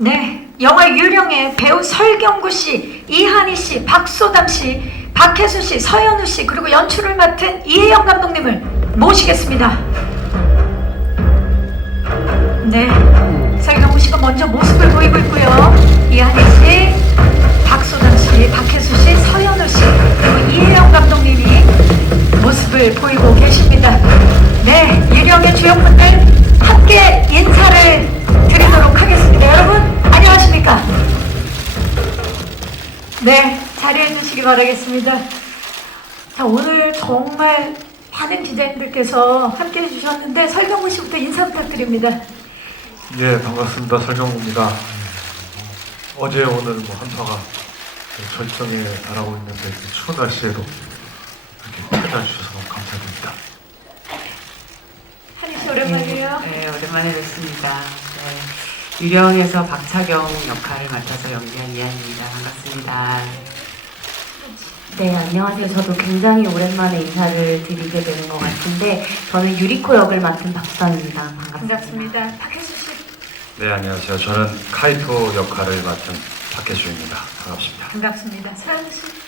네, 영화 유령의 배우 설경구 씨, 이한희 씨, 박소담 씨, 박혜수 씨, 서현우 씨, 그리고 연출을 맡은 이혜영 감독님을 모시겠습니다. 네, 설경구 씨가 먼저 모습을 보이고 있고요. 이한희 씨, 박소담 씨, 박혜수 씨, 서현우 씨, 그리고 이혜영 감독님이 모습을 보이고 계십니다. 네, 유령의 주역분들 함께 인사를 드리도록 하겠습니다. 여러분 안녕하십니까? 네, 자리해 주시기 바라겠습니다. 자, 오늘 정말 많은 기자님들께서 함께 해주셨는데 설경구 씨부터 인사 부탁드립니다. 예, 반갑습니다. 설경구입니다. 어제 오늘 한파가 절정에 달하고 있는데 추운 날씨에도 이렇게 찾아주셔서 너무 감사드립니다. 한희 씨 오랜만이에요. 네, 오랜만에 뵙습니다. 네, 유령에서 박차경 역할을 맡아서 연기한 이한입니다. 반갑습니다. 네, 안녕하세요. 저도 굉장히 오랜만에 인사를 드리게 되는 것 같은데 저는 유리코 역을 맡은 박수담입니다. 반갑습니다. 반갑습니다. 박혜수 씨. 네, 안녕하세요. 저는 카이토 역할을 맡은 박혜수입니다. 반갑습니다. 반갑습니다. 서현우 씨.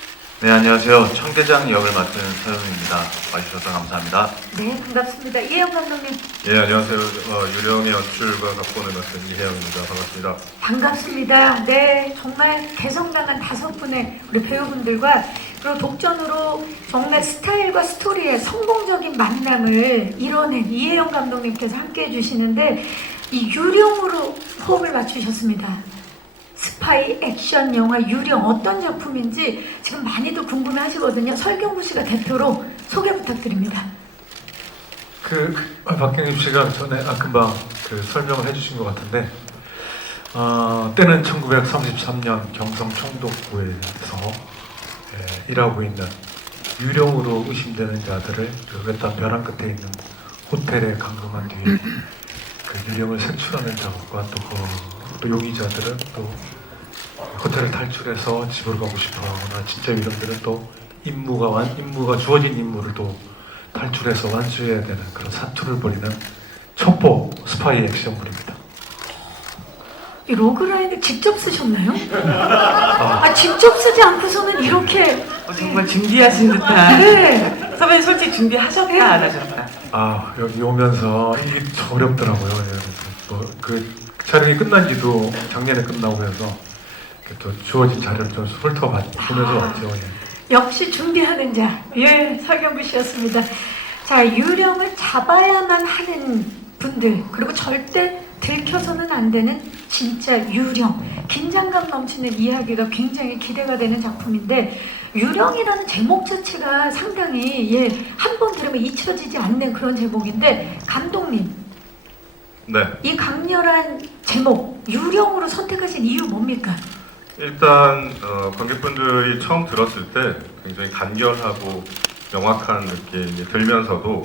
네, 안녕하세요. 청대장 역을 맡은 서영입니다. 와주셔서 감사합니다. 네, 반갑습니다. 이혜영 감독님. 예, 안녕하세요. 유령의 연출과 각본을 맡은 이혜영입니다. 반갑습니다. 반갑습니다. 네, 정말 개성강한 5분의 우리 배우분들과 그리고 독전으로 정말 스타일과 스토리의 성공적인 만남을 이뤄낸 이혜영 감독님께서 함께 해주시는데 이 유령으로 호흡을 맞추셨습니다. 스파이 액션 영화 유령 어떤 작품인지 지금 많이들 궁금해 하시거든요. 설경구 씨가 대표로 소개 부탁드립니다. 박경림 씨가 전에 금방 설명을 해주신 것 같은데 때는 1933년 경성 청독구에서 일하고 있는 유령으로 의심되는 자들을 외딴 벼랑 끝에 있는 호텔에 감금한 뒤에 그 유령을 색출하는 작업과 또 용의자들은 또 호텔을 탈출해서 집으로 가고 싶어하거나 진짜 유령들은 또 임무가 주어진 임무를 또 탈출해서 완수해야 되는 그런 사투를 벌이는 첩보 스파이 액션물입니다. 이 로그라인을 직접 쓰셨나요? 직접 쓰지 않고서는 이렇게 정말 준비하신 듯한. 네. 선배님 솔직히 준비하셨다 네. 안 하셨다? 여기 오면서 이게 좀 어렵더라고요. 촬영이 끝난 지도 작년에 끝나고 해서 또 주어진 자료를 좀 훑어보면서 왔죠. 예. 역시 준비하는 자, 설경구 씨였습니다. 자, 유령을 잡아야만 하는 분들, 그리고 절대 들켜서는 안 되는 진짜 유령, 긴장감 넘치는 이야기가 굉장히 기대가 되는 작품인데 유령이라는 제목 자체가 상당히 한 번 들으면 잊혀지지 않는 그런 제목인데 감독님, 네, 이 강렬한 제목 유령으로 선택하신 이유 뭡니까? 일단 관객분들이 처음 들었을 때 굉장히 간결하고 명확한 느낌이 들면서도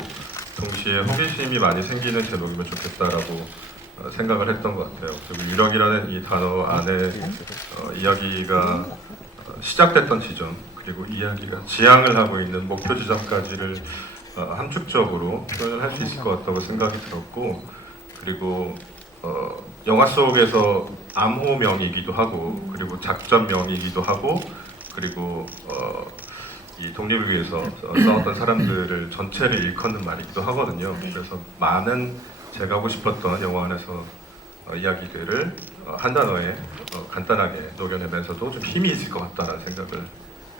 동시에 호기심이 많이 생기는 제목이면 좋겠다라고 생각을 했던 것 같아요. 그리고 유령이라는 이 단어 안에 이야기가 시작됐던 지점, 그리고 이야기가 지향을 하고 있는 목표 지점까지를 함축적으로 표현을 할 수 있을 것 같다고 생각이 들었고, 그리고 영화 속에서 암호명이기도 하고, 그리고 작전명이기도 하고, 그리고 이 독립을 위해서 싸웠던 사람들을 전체를 일컫는 말이기도 하거든요. 그래서 많은 제가 하고 싶었던 영화 안에서 이야기들을 한 단어에 간단하게 녹여내면서도 좀 힘이 있을 것 같다는 생각을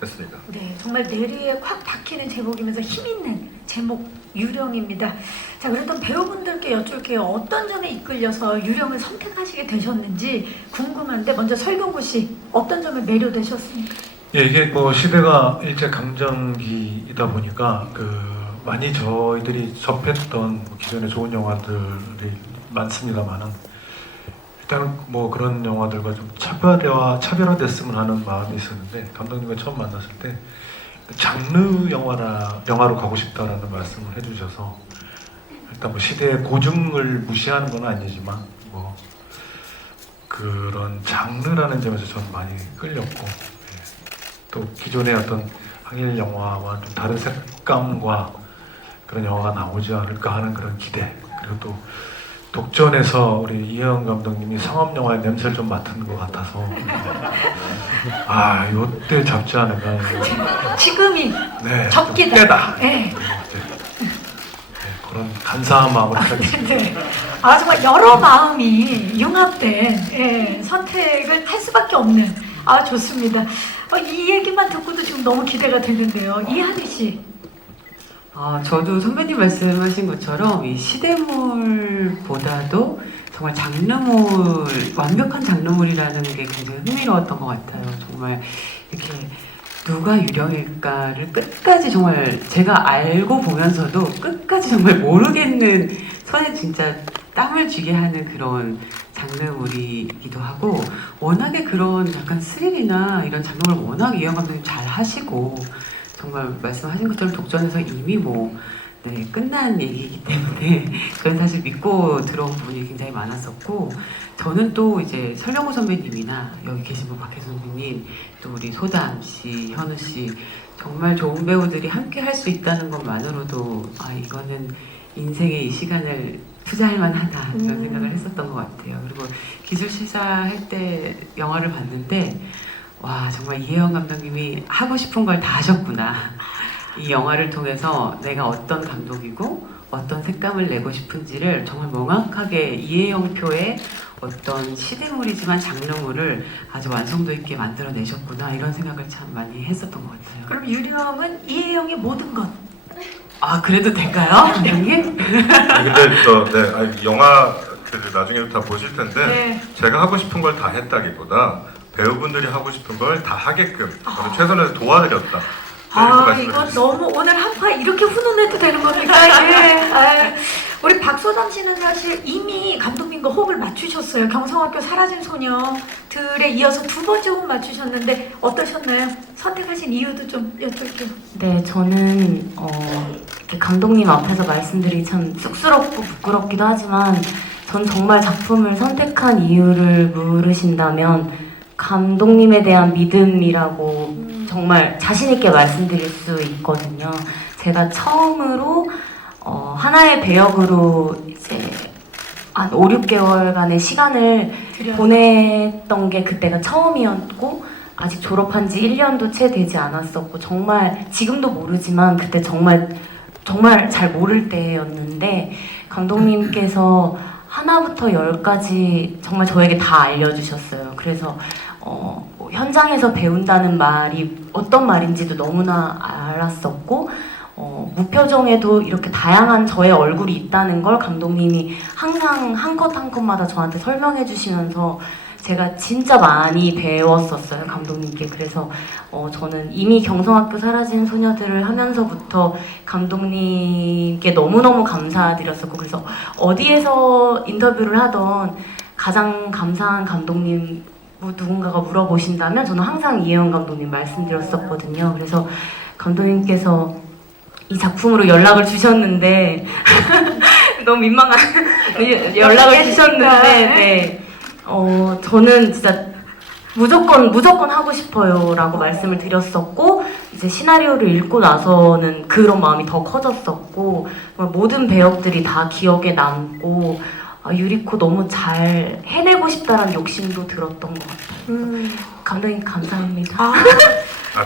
했습니다. 네, 정말 뇌리에 콱 박히는 제목이면서 힘있는 제목 유령입니다. 자, 그랬던 배우분들께 여쭐게요. 어떤 점에 이끌려서 유령을 선택하시게 되셨는지 궁금한데 먼저 설경구 씨 어떤 점에 매료되셨습니까? 예, 이게 시대가 일제 강점기이다 보니까 많이 저희들이 접했던 기존의 좋은 영화들이 많습니다만은 일단 그런 영화들과 좀 차별화됐으면 하는 마음이 있었는데 감독님과 처음 만났을 때 장르 영화로 가고 싶다라는 말씀을 해주셔서 일단 시대의 고증을 무시하는 건 아니지만 그런 장르라는 점에서 저는 많이 끌렸고 또 기존의 어떤 항일 영화와 좀 다른 색감과 그런 영화가 나오지 않을까 하는 그런 기대, 그리고 또 독전에서 우리 이혜영 감독님이 상업 영화의 냄새를 좀 맡은 것 같아서 아 요때 잡지 않으면 지금이 네, 적기다. 좀 때다. 네. 네, 그런 간사한 마음을 가지고 네. 아 정말 여러 마음이 융합된 선택을 할 수밖에 없는 좋습니다. 이 얘기만 듣고도 지금 너무 기대가 되는데요. 이한희 씨. 저도 선배님 말씀하신 것처럼 이 시대물보다도 정말 장르물, 완벽한 장르물이라는 게 굉장히 흥미로웠던 것 같아요. 정말 이렇게 누가 유령일까를 끝까지 정말 제가 알고 보면서도 끝까지 정말 모르겠는 손에 진짜 땀을 쥐게 하는 그런 장르물이기도 하고 워낙에 그런 약간 스릴이나 이런 장르물 워낙 이영 감독님 잘 하시고 정말 말씀하신 것처럼 독전에서 이미 끝난 얘기이기 때문에 저는 사실 믿고 들어온 부분이 굉장히 많았었고 저는 또 이제 설명호 선배님이나 여기 계신 분 박혜수 선배님 또 우리 소담 씨, 현우 씨 정말 좋은 배우들이 함께 할 수 있다는 것만으로도 이거는 인생의 이 시간을 투자할 만하다 이런 생각을 했었던 것 같아요. 그리고 기술 시사할 때 영화를 봤는데 와 정말 이혜영 감독님이 하고 싶은 걸 다 하셨구나. 이 영화를 통해서 내가 어떤 감독이고 어떤 색감을 내고 싶은지를 정말 명확하게 이혜영표의 어떤 시대물이지만 장르물을 아주 완성도 있게 만들어내셨구나 이런 생각을 참 많이 했었던 것 같아요. 그럼 유령은 이혜영의 모든 것. 그래도 될까요? 감독님? 근데 영화들을 나중에 다 보실 텐데 네. 제가 하고 싶은 걸 다 했다기보다 배우분들이 하고 싶은 걸 다 하게끔 저는 최선을 도와드렸다. 이거 너무 오늘 한파 이렇게 훈훈해도 되는 겁니까? 예. 우리 박소담 씨는 사실 이미 감독님과 호흡을 맞추셨어요. 경성학교 사라진 소녀들에 이어서 두 번째 호흡 맞추셨는데 어떠셨나요? 선택하신 이유도 좀 여쭤볼게요. 네, 저는 이렇게 감독님 앞에서 말씀드리기 참 쑥스럽고 부끄럽기도 하지만 전 정말 작품을 선택한 이유를 물으신다면 감독님에 대한 믿음이라고 정말 자신 있게 말씀드릴 수 있거든요. 제가 처음으로 하나의 배역으로 이제 한 5, 6개월간의 시간을 보냈던 게 그때가 처음이었고 아직 졸업한 지 1년도 채 되지 않았었고 정말 지금도 모르지만 그때 정말 잘 모를 때였는데 감독님께서 하나부터 10까지 정말 저에게 다 알려주셨어요. 그래서 현장에서 배운다는 말이 어떤 말인지도 너무나 알았었고 무표정에도 이렇게 다양한 저의 얼굴이 있다는 걸 감독님이 항상 한 컷 한 컷마다 저한테 설명해 주시면서 제가 진짜 많이 배웠었어요, 감독님께. 그래서 저는 이미 경성학교 사라진 소녀들을 하면서부터 감독님께 너무너무 감사드렸었고 그래서 어디에서 인터뷰를 하던 가장 감사한 감독님 누군가가 물어보신다면 저는 항상 이혜영 감독님 말씀드렸었거든요. 그래서 감독님께서 이 작품으로 연락을 주셨는데 너무 민망한 연락을 주셨는데 네. 저는 진짜 무조건 하고 싶어요 라고 말씀을 드렸었고 이제 시나리오를 읽고 나서는 그런 마음이 더 커졌었고 모든 배역들이 다 기억에 남고 유리코 너무 잘 해내고 싶다라는 욕심도 들었던 것 같아요. 감독님 감사합니다.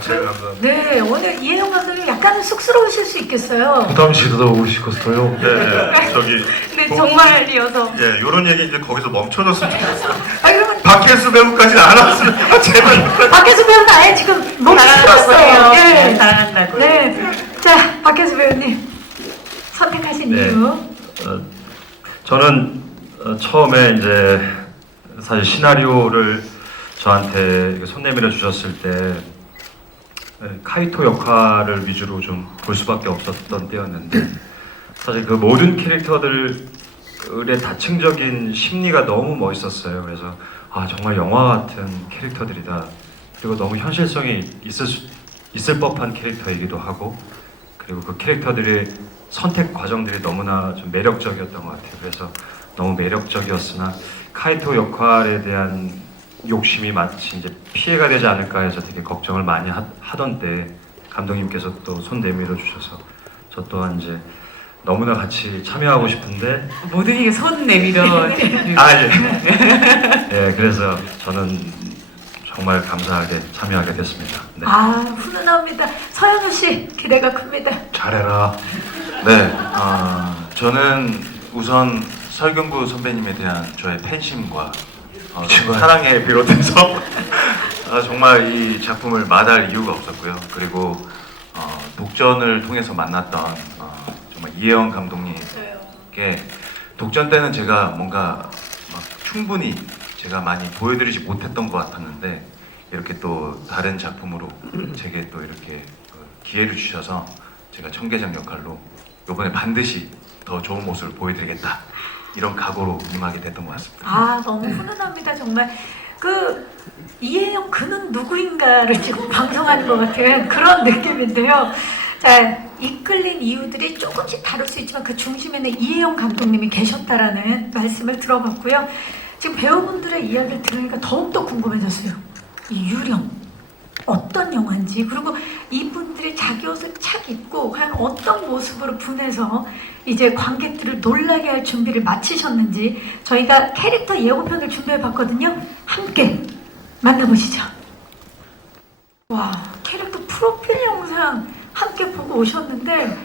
제가 감사합니다. 네, 오늘 이혜영 감독님 약간은 쑥스러우실 수 있겠어요. 부담 씨도 오시겠어요. 네, 저기 네, 정말이어서 이런 얘기 이제 거기서 멈춰졌으면 좋겠어요. 그러면 박혜수 배우까지는 안 왔으면 제발. 박혜수 배우는 아예 지금 너무 풀었어요. 네. 사랑한다고. 네. 자, 박혜수 배우님 선택하신 네. 이유. 저는 처음에 이제 사실 시나리오를 저한테 손 내밀어 주셨을 때 카이토 역할을 위주로 좀 볼 수밖에 없었던 때였는데 사실 그 모든 캐릭터들의 다층적인 심리가 너무 멋있었어요. 그래서 정말 영화 같은 캐릭터들이다. 그리고 너무 현실성이 있을 법한 캐릭터이기도 하고 그리고 그 캐릭터들의 선택 과정들이 너무나 좀 매력적이었던 것 같아요. 그래서 너무 매력적이었으나 카이토 역할에 대한 욕심이 마치 이제 피해가 되지 않을까 해서 되게 걱정을 많이 하던 때 감독님께서 또 손 내밀어 주셔서 저 또한 이제 너무나 같이 참여하고 싶은데 모든 이게 손 내밀어. 아 예. 예, 그래서 저는 정말 감사하게 참여하게 됐습니다. 네. 아, 훈훈합니다. 서현우 씨 기대가 큽니다. 잘해라. 네, 저는 우선 설경구 선배님에 대한 저의 팬심과 사랑에 비롯해서 정말 이 작품을 마다할 이유가 없었고요. 그리고 독전을 통해서 만났던 정말 이혜원 감독님께 독전 때는 제가 뭔가 막 충분히 제가 많이 보여드리지 못했던 것 같았는데 이렇게 또 다른 작품으로 제게 또 이렇게 기회를 주셔서 제가 청계장 역할로 이번에 반드시 더 좋은 모습을 보여드리겠다 이런 각오로 임하게 됐던 것 같습니다. 아, 너무 훈훈합니다. 정말 그 이혜영 그는 누구인가를 지금 방송하는 것 같은 그런 느낌인데요. 자, 이끌린 이유들이 조금씩 다를 수 있지만 그 중심에는 이혜영 감독님이 계셨다라는 말씀을 들어봤고요. 지금 배우분들의 이야기를 들으니까 더욱더 궁금해졌어요. 이 유령 어떤 영화인지, 그리고 이분들이 자기 옷을 착 입고 과연 어떤 모습으로 분해서 이제 관객들을 놀라게 할 준비를 마치셨는지 저희가 캐릭터 예고편을 준비해봤거든요. 함께 만나보시죠. 와, 캐릭터 프로필 영상 함께 보고 오셨는데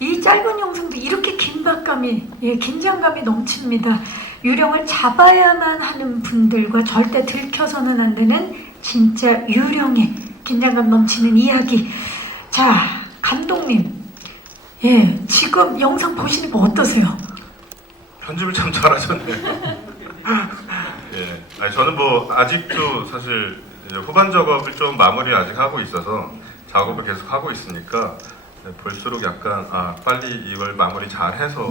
이 짧은 영상도 이렇게 긴박감이, 긴장감이 넘칩니다. 유령을 잡아야만 하는 분들과 절대 들켜서는 안 되는 진짜 유령의 긴장감 넘치는 이야기. 자, 감독님, 지금 영상 보시니까 어떠세요? 편집을 참 잘하셨네요. 예, 아니, 저는 뭐 아직도 사실 이제 후반 작업을 좀 마무리 아직 하고 있어서 작업을 계속 하고 있으니까 볼수록 약간 빨리 이걸 마무리 잘 해서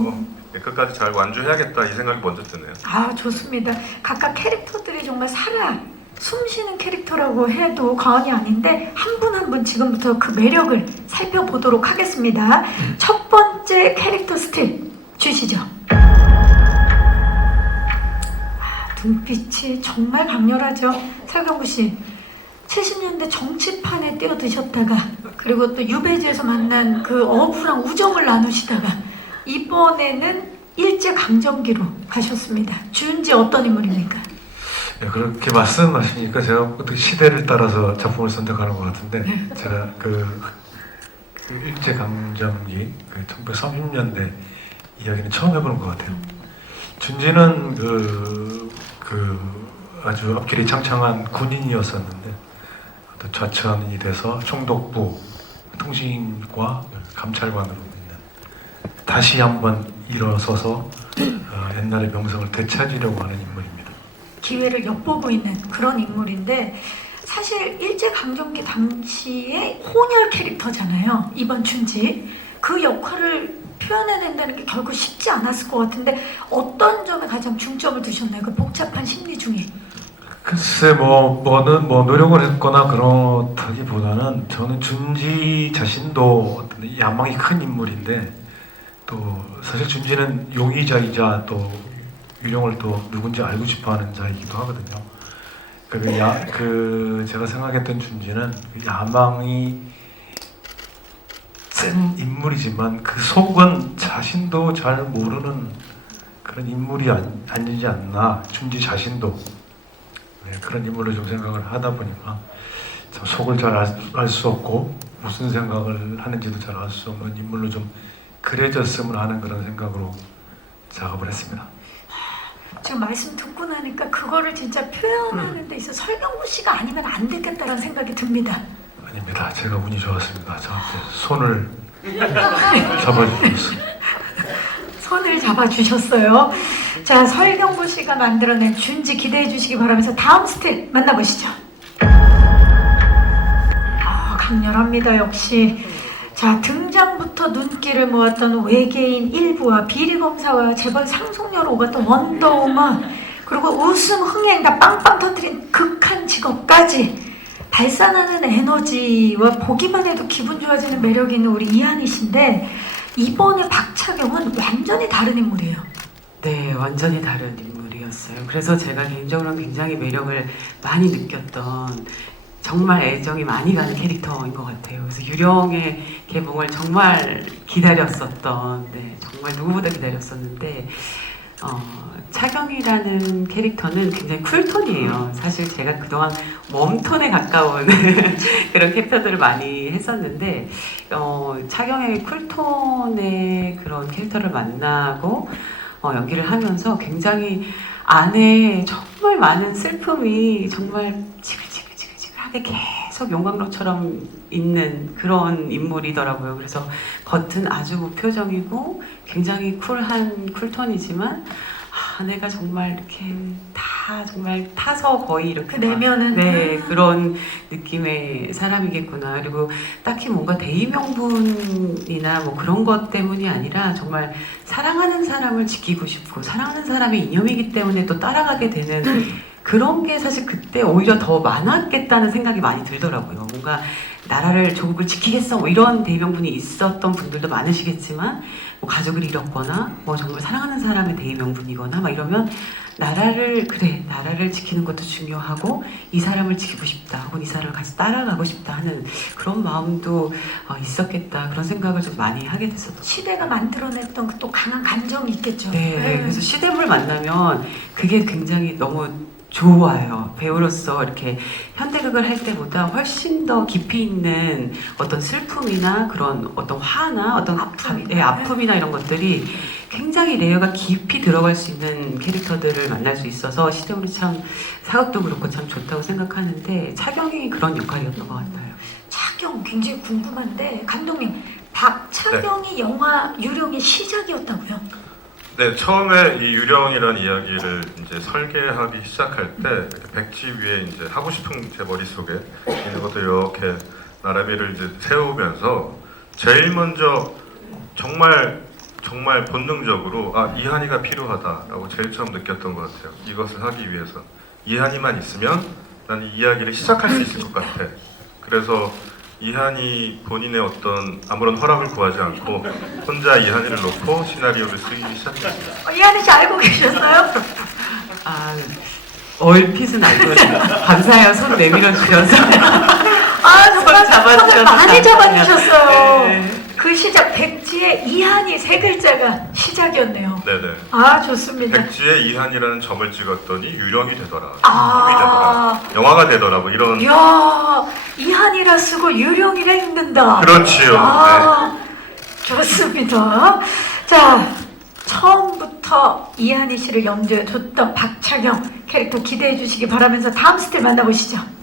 끝까지 잘 완주해야겠다 이 생각이 먼저 드네요. 아, 좋습니다. 각각 캐릭터들이 정말 살아 숨쉬는 캐릭터라고 해도 과언이 아닌데 한 분 한 분 지금부터 그 매력을 살펴보도록 하겠습니다. 첫 번째 캐릭터 스틸 주시죠. 눈빛이 정말 강렬하죠. 설경구 씨, 70년대 정치판에 뛰어드셨다가 그리고 또 유배지에서 만난 그 어부랑 우정을 나누시다가 이번에는 일제강점기로 가셨습니다. 주은지 어떤 인물입니까? 네, 그렇게 말씀하시니까 제가 어떻게 시대를 따라서 작품을 선택하는 것 같은데 제가 그 일제강점기 1930년대 이야기는 처음 해보는 것 같아요. 준지는 아주 앞길이 창창한 군인이었었는데 어떤 좌천이 돼서 총독부 통신과 감찰관으로 있는 다시 한번 일어서서 옛날의 명성을 되찾으려고 하는 인물입니다. 기회를 엿보고 있는 그런 인물인데 사실 일제강점기 당시의 혼혈 캐릭터잖아요. 이번 준지. 그 역할을 표현해낸다는 게 결국 쉽지 않았을 것 같은데 어떤 점에 가장 중점을 두셨나요? 그 복잡한 심리 중에. 글쎄 노력을 했거나 그렇다기보다는 저는 준지 자신도 어떤 야망이 큰 인물인데 또 사실 준지는 용의자이자 또 유령을 또 누군지 알고 싶어하는 자이기도 하거든요. 제가 생각했던 준지는 야망이 센 인물이지만 그 속은 자신도 잘 모르는 그런 인물이 아니지 않나. 준지 자신도 그런 인물로 좀 생각을 하다 보니까 참 속을 잘 알 수 없고 무슨 생각을 하는지도 잘 알 수 없는 인물로 좀 그려졌으면 하는 그런 생각으로 작업을 했습니다. 지금 말씀 듣고 나니까 그거를 진짜 표현하는 데 있어 설경구 씨가 아니면 안 됐겠다라는 생각이 듭니다. 아닙니다. 제가 운이 좋았습니다. 저한테 손을 잡아주셨어요. 손을 잡아주셨어요. 자, 설경구 씨가 만들어낸 준지 기대해 주시기 바라면서 다음 스틸 만나보시죠. 강렬합니다. 역시. 자, 등장부터 눈길을 모았던 외계인 일부와 비리검사와 재벌 상속녀로 오갔던 원더우먼, 그리고 웃음 흥행 다 빵빵 터뜨린 극한 직업까지 발산하는 에너지와 보기만 해도 기분 좋아지는 매력이 있는 우리 이한희 씨인데 이번에 박차경은 완전히 다른 인물이에요. 네, 완전히 다른 인물이었어요. 그래서 제가 개인적으로는 굉장히 매력을 많이 느꼈던 정말 애정이 많이 가는 캐릭터인 것 같아요. 그래서 유령의 개봉을 정말 기다렸었던, 네, 정말 누구보다 기다렸었는데, 차경이라는 캐릭터는 굉장히 쿨톤이에요. 사실 제가 그동안 웜톤에 가까운 그런 캐릭터들을 많이 했었는데, 차경의 쿨톤의 그런 캐릭터를 만나고 연기를 하면서 굉장히 안에 정말 많은 슬픔이 정말 지글지글하게 계속 용광로처럼 있는 그런 인물이더라고요. 그래서 겉은 아주 무표정이고 굉장히 쿨한 쿨톤이지만 내가 정말 이렇게 다 정말 타서 거의 이렇게 그 내면은 네, 그런 느낌의 사람이겠구나. 그리고 딱히 뭔가 대의명분이나 뭐 그런 것 때문이 아니라 정말 사랑하는 사람을 지키고 싶고 사랑하는 사람의 이념이기 때문에 또 따라가게 되는 그런 게 사실 그때 오히려 더 많았겠다는 생각이 많이 들더라고요. 뭔가 나라를 조국을 지키겠어 뭐 이런 대의명분이 있었던 분들도 많으시겠지만 뭐 가족을 잃었거나 뭐 정말 사랑하는 사람의 대의명분이거나 막 이러면 나라를 지키는 것도 중요하고 이 사람을 지키고 싶다 혹은 이 사람을 같이 따라가고 싶다 하는 그런 마음도 있었겠다 그런 생각을 좀 많이 하게 됐었던 시대가 만들어냈던 그 또 강한 감정이 있겠죠. 네, 그래서 시대물 만나면 그게 굉장히 너무 좋아요. 배우로서 이렇게 현대극을 할 때보다 훨씬 더 깊이 있는 어떤 슬픔이나 그런 어떤 화나 어떤 아픔이나 이런 것들이 굉장히 레이어가 깊이 들어갈 수 있는 캐릭터들을 만날 수 있어서 시대물이 참 사극도 그렇고 참 좋다고 생각하는데 차경이 그런 역할이었던 것 같아요. 차경 굉장히 궁금한데 감독님 박차경이 영화 유령의 시작이었다고요? 네, 처음에 이 유령이라는 이야기를 이제 설계하기 시작할 때 이렇게 백지 위에 이제 하고 싶은 제 머릿속에 있는 것들 이렇게 나라비를 이제 세우면서 제일 먼저 정말 본능적으로 이한이가 필요하다라고 제일 처음 느꼈던 것 같아요. 이것을 하기 위해서 이한이만 있으면 나는 이 이야기를 시작할 수 있을 것 같아. 그래서 이한이 본인의 어떤 아무런 허락을 구하지 않고 혼자 이한이를 놓고 시나리오를 쓰기 시작했어요. 이한희 씨 알고 계셨어요? 얼핏은 알고 감사해요. 손 내밀어 주셔서 정말 잡아주셔서 손을 많이 잡아주셨어요. 네. 그 시작 백지에 이한이 세 글자가 시작이었네요. 네네. 좋습니다. 백지에 이한이라는 점을 찍었더니 유령이 되더라. 힘이 되더라. 영화가 되더라고 이런. 이야 이한이라 쓰고 유령이라 읽는다. 그렇지요. 좋습니다. 자 처음부터 이한희 씨를 염두에 뒀던 박차경 캐릭터 기대해 주시기 바라면서 다음 스틸 만나보시죠.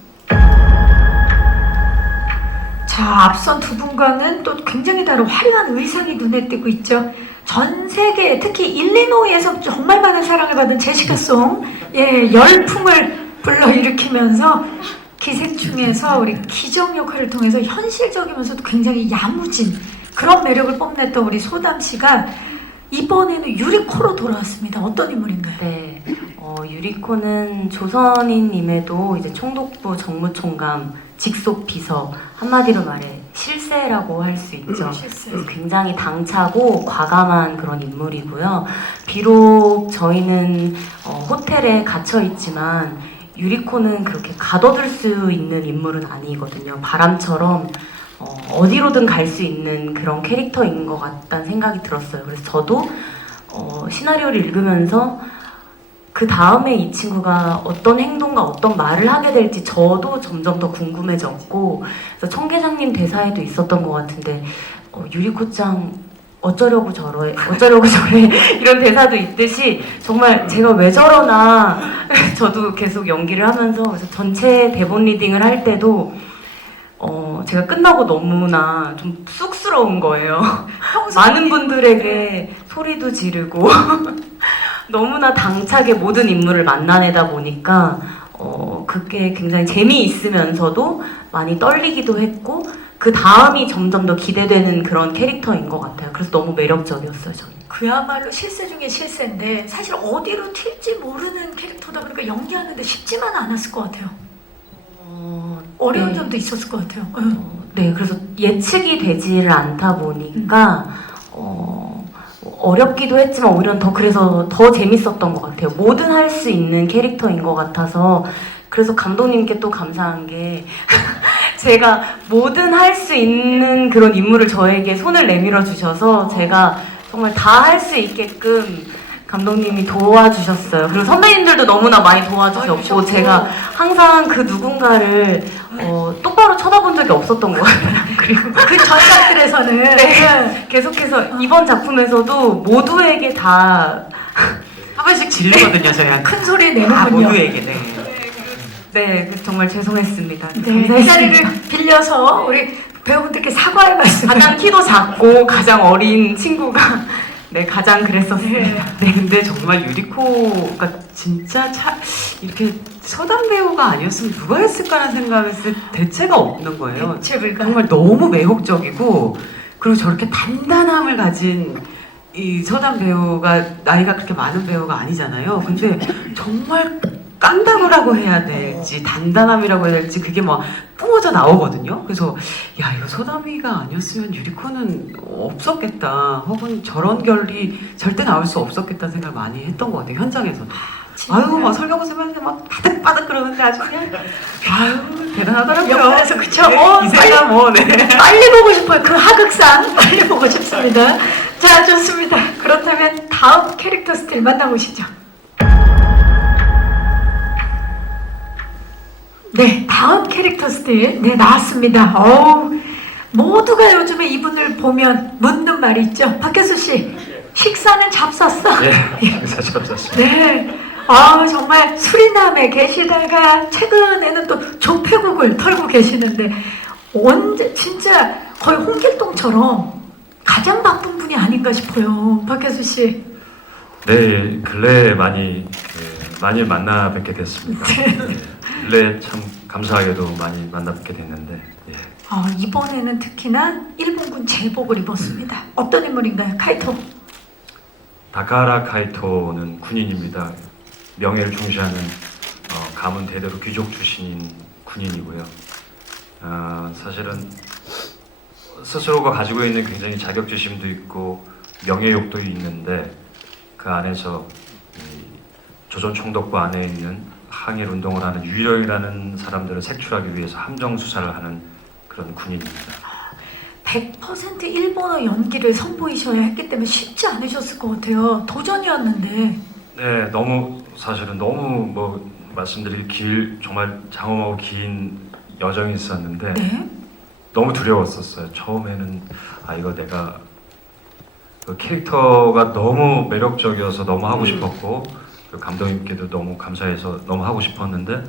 자, 앞선 두 분과는 또 굉장히 다른 화려한 의상이 눈에 띄고 있죠. 전 세계, 특히 일리노이에서 정말 많은 사랑을 받은 제시카송, 열풍을 불러일으키면서 기생충에서 우리 기정 역할을 통해서 현실적이면서도 굉장히 야무진 그런 매력을 뽐냈던 우리 소담 씨가 이번에는 유리코로 돌아왔습니다. 어떤 인물인가요? 네, 유리코는 조선인임에도 이제 총독부 정무총감 직속 비서 한마디로 말해 실세라고 할 수 있죠. 실세. 그래서 굉장히 당차고 과감한 그런 인물이고요. 비록 저희는 호텔에 갇혀 있지만 유리코는 그렇게 가둬둘 수 있는 인물은 아니거든요. 바람처럼 어디로든 갈 수 있는 그런 캐릭터인 것 같다는 생각이 들었어요. 그래서 저도 시나리오를 읽으면서 그 다음에 이 친구가 어떤 행동과 어떤 말을 하게 될지 저도 점점 더 궁금해졌고, 그래서 청계장님 대사에도 있었던 것 같은데 유리코짱 어쩌려고 저래 이런 대사도 있듯이 정말 제가 왜 저러나 저도 계속 연기를 하면서 그래서 전체 대본 리딩을 할 때도 제가 끝나고 너무나 좀 쑥스러운 거예요. 많은 분들에게 소리도 지르고 너무나 당차게 모든 인물을 만나내다 보니까 그게 굉장히 재미있으면서도 많이 떨리기도 했고 그 다음이 점점 더 기대되는 그런 캐릭터인 것 같아요. 그래서 너무 매력적이었어요, 저는. 그야말로 실세 중에 실세인데 사실 어디로 튈지 모르는 캐릭터다 보니까 연기하는데 쉽지만은 않았을 것 같아요. 어려운 네. 점도 있었을 것 같아요. 네, 그래서 예측이 되지를 않다 보니까 어렵기도 했지만 오히려 더 그래서 더 재밌었던 것 같아요. 뭐든 할 수 있는 캐릭터인 것 같아서 그래서 감독님께 또 감사한 게 제가 뭐든 할 수 있는 그런 인물을 저에게 손을 내밀어 주셔서 제가 정말 다 할 수 있게끔 감독님이 도와주셨어요. 그리고 선배님들도 너무나 많이 도와주셨고 제가 항상 그 누군가를 똑바로 쳐다본 적이 없었던 것 같아요. 그리고 그 전작들에서는 네, 계속해서 이번 작품에서도 모두에게 다 한 번씩 질르거든요, 저희한테. 큰 소리 아, 내는군요. 모두에게, 네. 네, 정말 죄송했습니다. 네, 이 감사했습니다. 자리를 빌려서 우리 배우분들께 사과의 말씀. 가장 키도 작고 가장 어린 친구가 네 가장 그랬었습니다. 네, 근데 정말 유리코가 진짜 이렇게 서담 배우가 아니었으면 누가 했을까라는 생각했을 때 대체가 없는 거예요. 대체불가. 정말 너무 매혹적이고 그리고 저렇게 단단함을 가진 이 서담 배우가 나이가 그렇게 많은 배우가 아니잖아요. 근데 정말 깐다고라고 해야 될지 단단함이라고 해야 될지 그게 막 뿜어져 나오거든요. 그래서 야 이거 서담이가 아니었으면 유리코는 없었겠다. 혹은 저런 결이 절대 나올 수 없었겠다는 생각을 많이 했던 것 같아요. 현장에서도. 아유 막 설경구 선배한테 막 바득바득 그러는데 아주 그냥 아유 대단하더라고요. 영화에서 그쵸? 네, 이세가 뭐 네. 빨리 보고 싶어요. 그 하극상 빨리 보고 싶습니다. 자, 좋습니다. 그렇다면 다음 캐릭터 스틸 만나보시죠. 네, 다음 캐릭터 스틸 네 나왔습니다. 어우, 모두가 요즘에 이분을 보면 묻는 말이 있죠. 박혜수 씨, 식사는 잡섰어? 예, 잡혔습니다. 네. 아, 정말 수리남에 계시다가 최근에는 또 조폐국을 털고 계시는데 언제 진짜 거의 홍길동처럼 가장 바쁜 분이 아닌가 싶어요. 박혜수 씨. 네, 근래에 많이 만나 뵙게 됐습니다. 예, 근래 참 감사하게도 많이 만나 뵙게 됐는데 예. 이번에는 특히나 일본군 제복을 입었습니다. 어떤 인물인가요? 카이토. 다카라 카이토는 군인입니다. 명예를 중시하는 가문 대대로 귀족 출신인 군인이고요. 사실은 스스로가 가지고 있는 굉장히 자격지심도 있고 명예욕도 있는데 그 안에서 이 조선 총독부 안에 있는 항일 운동을 하는 유령이라는 사람들을 색출하기 위해서 함정 수사를 하는 그런 군인입니다. 100% 일본어 연기를 선보이셔야 했기 때문에 쉽지 않으셨을 것 같아요. 도전이었는데. 네, 사실은 너무 뭐 말씀드리기 정말 장엄하고 긴 여정이 있었는데 네. 너무 두려웠었어요. 처음에는 이거 내가 그 캐릭터가 너무 매력적이어서 너무 하고 싶었고 그 감독님께도 너무 감사해서 너무 하고 싶었는데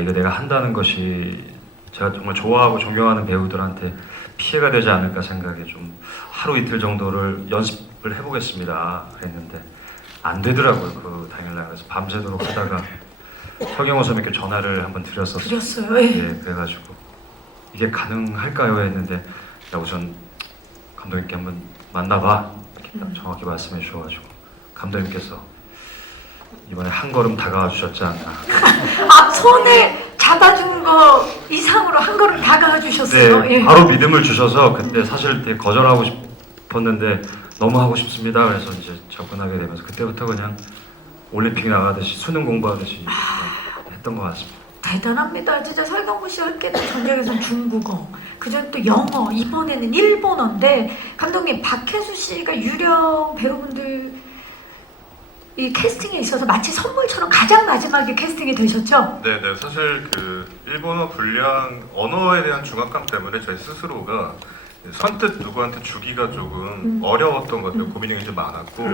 이거 내가 한다는 것이 제가 정말 좋아하고 존경하는 배우들한테 피해가 되지 않을까 생각에 좀 하루 이틀 정도를 연습을 해보겠습니다 했는데 안 되더라고요. 그 당일날. 그래서 밤새도록 하다가 서경호 선배께 전화를 한번 드렸었어요. 드렸어요. 예. 예, 그래가지고 이게 가능할까요 했는데 야, 우선 감독님께 한번 만나봐 이렇게 딱 정확히 말씀해 주셔가지고 감독님께서 이번에 한 걸음 다가와 주셨지 않나. 손을 잡아준 거 이상으로 한 걸음 다가와 주셨어요. 네, 예. 바로 믿음을 주셔서 그때 사실 되게 거절하고 싶었는데 너무 하고 싶습니다. 그래서 이제 접근하게 되면서 그때부터 그냥 올림픽 나가듯이 수능 공부하듯이 했던 것 같습니다. 대단합니다. 진짜 설경구 씨 할 때는 전작에서는 중국어, 그전 또 영어, 이번에는 일본어인데 감독님 박혜수 씨가 유령 배우분들 이 캐스팅에 있어서 마치 선물처럼 가장 마지막에 캐스팅이 되셨죠? 네네, 사실 그 일본어 불량 언어에 대한 중압감 때문에 저희 스스로가 선뜻 누구한테 주기가 조금 어려웠던 것 같아요. 고민이 굉장히 많았고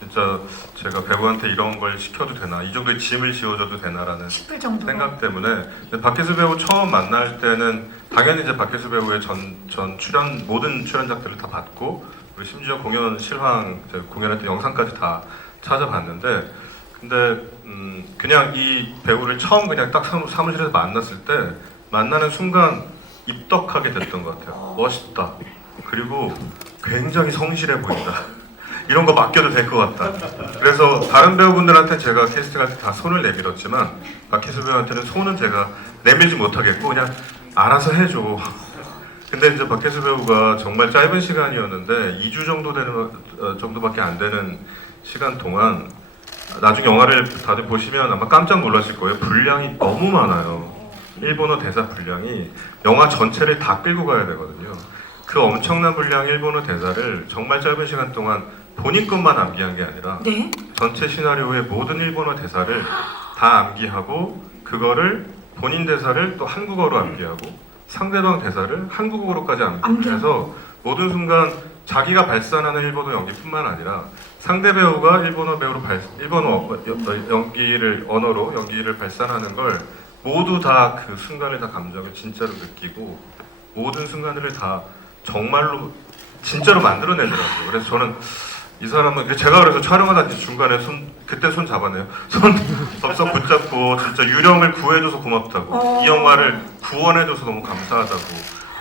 진짜 제가 배우한테 이런 걸 시켜도 되나, 이 정도의 짐을 지어줘도 되나라는 싶을 정도로. 생각 때문에 박혜수 배우 처음 만날 때는 당연히 이제 박혜수 배우의 전 출연 모든 출연작들을 다 봤고 그리고 심지어 공연 실황 공연할 때 영상까지 다 찾아봤는데 근데 그냥 이 배우를 처음 그냥 딱 사무실에서 만났을 때 만나는 순간 입덕하게 됐던 것 같아요. 멋있다. 그리고 굉장히 성실해 보인다. 이런 거 맡겨도 될 것 같다. 그래서 다른 배우분들한테 제가 캐스팅할 때 다 손을 내밀었지만 박혜수 배우한테는 손은 제가 내밀지 못하겠고 그냥 알아서 해줘. 근데 이제 박혜수 배우가 정말 짧은 시간이었는데 2주 정도 되는 정도밖에 안 되는 시간 동안 나중에 영화를 다들 보시면 아마 깜짝 놀라실 거예요. 분량이 너무 많아요. 일본어 대사 분량이 영화 전체를 다 끌고 가야 되거든요. 그 엄청난 분량의 일본어 대사를 정말 짧은 시간 동안 본인 것만 암기한 게 아니라 네. 전체 시나리오의 모든 일본어 대사를 다 암기하고 그거를 본인 대사를 또 한국어로 암기하고 상대방 대사를 한국어로까지 암기해서 모든 순간 자기가 발산하는 일본어 연기뿐만 아니라 상대 배우가 일본어 배우로 일본어 언어로 연기를 발산하는 걸 모두 다 그 순간을 다 감정을 진짜로 느끼고 모든 순간들을 다 정말로 진짜로 만들어내더라고요. 그래서 저는 이 사람은 제가 그래서 촬영하다 중간에 그때 손 잡았네요. 손 덥석 붙잡고 진짜 유령을 구해줘서 고맙다고 이 영화를 구원해줘서 너무 감사하다고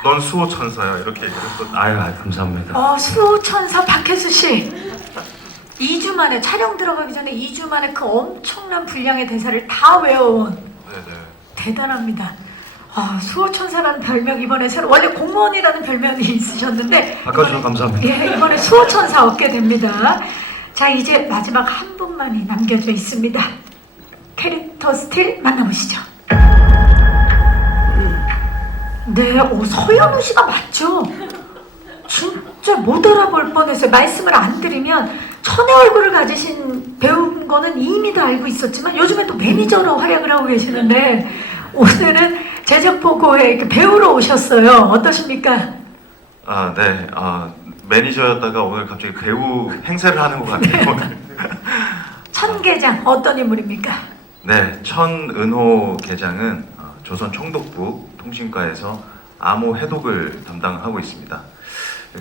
넌 수호천사야 이렇게 얘기를 했거든요. 아유, 감사합니다. 수호천사 박혜수 씨. 2주 만에 촬영 들어가기 전에 2주 만에 그 엄청난 분량의 대사를 다 외워온 네네. 대단합니다. 수호천사라는 별명 이번에 새로 원래 공무원이라는 별명이 있으셨는데 바꿔주셔서 감사합니다. 예, 이번에 수호천사 얻게 됩니다. 자, 이제 마지막 한 분만이 남겨져 있습니다. 캐릭터 스틸 만나보시죠. 네, 서현우 씨가 맞죠? 진짜 못 알아볼 뻔했어요. 말씀을 안 드리면 천의 얼굴을 가지신 배우인 거는 이미 다 알고 있었지만 요즘에 또 매니저로 활약을 하고 계시는데 오늘은 제작 보고에 이렇게 배우로 오셨어요. 어떠십니까? 네. 매니저였다가 오늘 갑자기 배우 행세를 하는 것 같아요. 오늘. 천계장 어떤 인물입니까? 네, 천은호 계장은 조선 총독부 통신과에서 암호 해독을 담당하고 있습니다.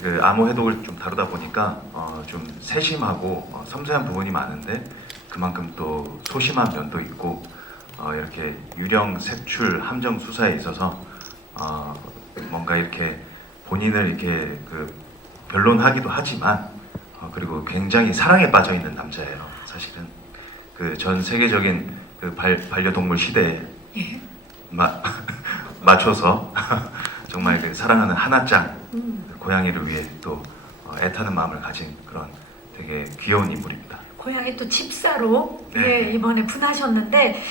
그 암호 해독을 좀 다루다 보니까 좀 세심하고 섬세한 부분이 많은데 그만큼 또 소심한 면도 있고 이렇게 유령 색출 함정 수사에 있어서 뭔가 이렇게 본인을 이렇게 그 변론하기도 하지만 그리고 굉장히 사랑에 빠져 있는 남자예요. 사실은 그 전 세계적인 그 반려동물 시대에 예. 맞춰서 정말 그 사랑하는 하나짱 고양이를 위해 또 애타는 마음을 가진 그런 되게 귀여운 인물입니다. 고향이 또 집사로 네. 예, 이번에 분하셨는데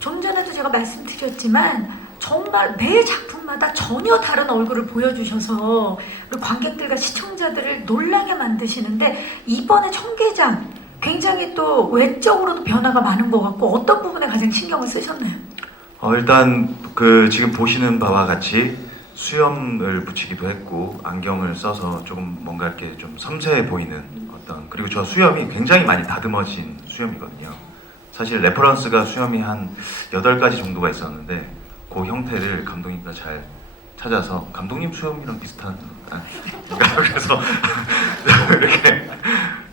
좀 전에도 제가 말씀드렸지만 정말 매 작품마다 전혀 다른 얼굴을 보여주셔서 우리 관객들과 시청자들을 놀라게 만드시는데 이번에 천계장 굉장히 또 외적으로도 변화가 많은 것 같고 어떤 부분에 가장 신경을 쓰셨나요? 일단 그 지금 보시는 바와 같이 수염을 붙이기도 했고 안경을 써서 조금 뭔가 이렇게 좀 섬세해 보이는 그리고 저 수염이 굉장히 많이 다듬어진 수염이거든요. 사실 레퍼런스가 수염이 한 8가지 정도가 있었는데 그 형태를 감독님과 잘 찾아서 감독님 수염이랑 비슷한 그래서 이렇게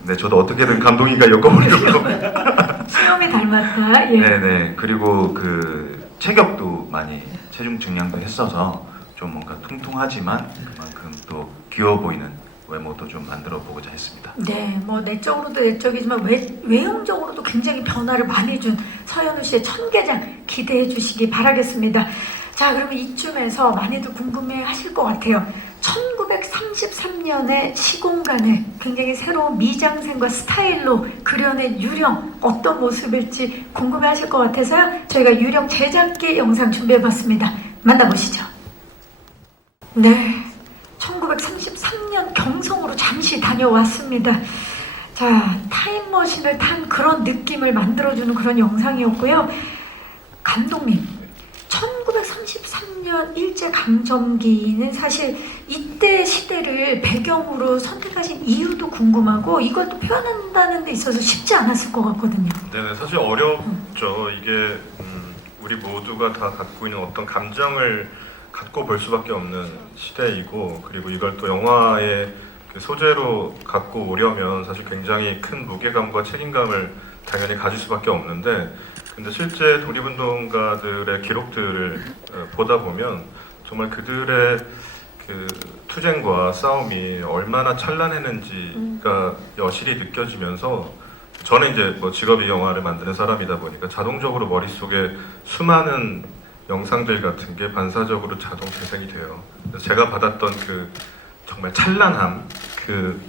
네 저도 어떻게든 감독님과 엮어보려고 수염이 닮았다. 예. 네네 그리고 그 체격도 많이 체중 증량도 했어서 좀 뭔가 통통하지만 그만큼 또 귀여워 보이는 외모도 좀 만들어 보고자 했습니다. 네, 뭐 내적으로도 내적이지만 외형적으로도 굉장히 변화를 많이 준 서현우 씨의 천계장 기대해 주시기 바라겠습니다. 자, 그러면 이쯤에서 많이들 궁금해하실 것 같아요. 1933년의 시공간을 굉장히 새로운 미장센과 스타일로 그려낸 유령 어떤 모습일지 궁금해하실 것 같아서요. 저희가 유령 제작기 영상 준비해봤습니다. 만나보시죠. 네, 1933년 경성으로 잠시 다녀왔습니다. 자, 타임머신을 탄 그런 느낌을 만들어주는 그런 영상이었고요. 감독님, 1933년 일제강점기는 사실 이때 시대를 배경으로 선택하신 이유도 궁금하고 이걸 또 표현한다는 데 있어서 쉽지 않았을 것 같거든요. 네네, 사실 어렵죠. 이게 우리 모두가 다 갖고 있는 어떤 감정을 갖고 볼 수밖에 없는 시대이고 그리고 이걸 또 영화의 그 소재로 갖고 오려면 사실 굉장히 큰 무게감과 책임감을 당연히 가질 수밖에 없는데 근데 실제 독립운동가들의 기록들을 보다 보면 정말 그들의 그 투쟁과 싸움이 얼마나 찬란했는지가 여실히 느껴지면서 저는 이제 뭐 직업이 영화를 만드는 사람이다 보니까 자동적으로 머릿속에 수많은 영상들 같은 게 반사적으로 자동 재생이 돼요. 그래서 제가 받았던 그 정말 찬란함, 그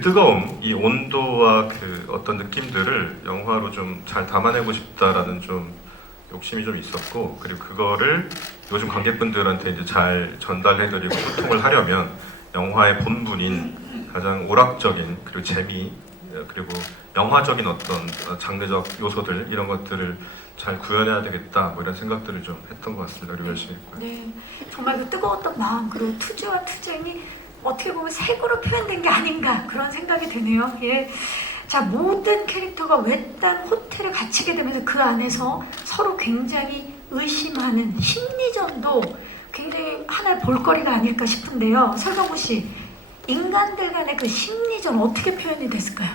뜨거움, 이 온도와 그 어떤 느낌들을 영화로 좀 잘 담아내고 싶다라는 좀 욕심이 좀 있었고, 그리고 그거를 요즘 관객분들한테 이제 잘 전달해드리고 소통을 하려면 영화의 본분인 가장 오락적인 그리고 재미, 그리고 영화적인 어떤 장르적 요소들, 이런 것들을 잘 구현해야 되겠다, 뭐 이런 생각들을 좀 했던 것 같습니다. 그리고 열심히 했고요. 네, 정말 그 뜨거웠던 마음, 그리고 투지와 투쟁이 어떻게 보면 색으로 표현된 게 아닌가 그런 생각이 드네요. 예. 자, 모든 캐릭터가 외딴 호텔에 갇히게 되면서 그 안에서 서로 굉장히 의심하는 심리전도 굉장히 하나의 볼거리가 아닐까 싶은데요. 설경구 씨, 인간들 간의 그 심리전 어떻게 표현이 됐을까요?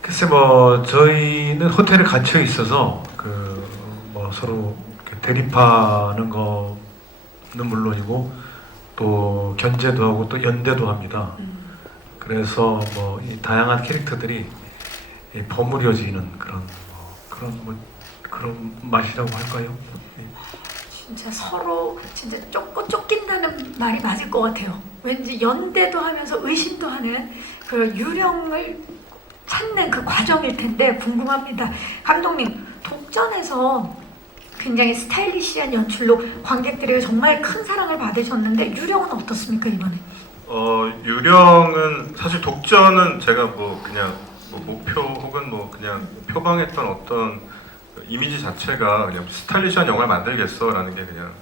글쎄 뭐 저희는 호텔에 갇혀 있어서 그 뭐 서로 이렇게 대립하는 거는 물론이고 또 견제도 하고 또 연대도 합니다. 그래서 뭐 이 다양한 캐릭터들이 이 버무려지는 그런 맛이라고 할까요? 진짜 서로 진짜 쫓긴다는 말이 맞을 것 같아요. 왠지 연대도 하면서 의심도 하는 그 유령을 찾는 그 과정일 텐데 궁금합니다. 감독님, 독전에서 굉장히 스타일리시한 연출로 관객들에게 정말 큰 사랑을 받으셨는데 유령은 어떻습니까 이번에? 유령은 사실 독전은 제가 뭐 그냥 뭐 목표 혹은 뭐 그냥 표방했던 어떤 이미지 자체가 그냥 스타일리시한 영화를 만들겠어라는 게 그냥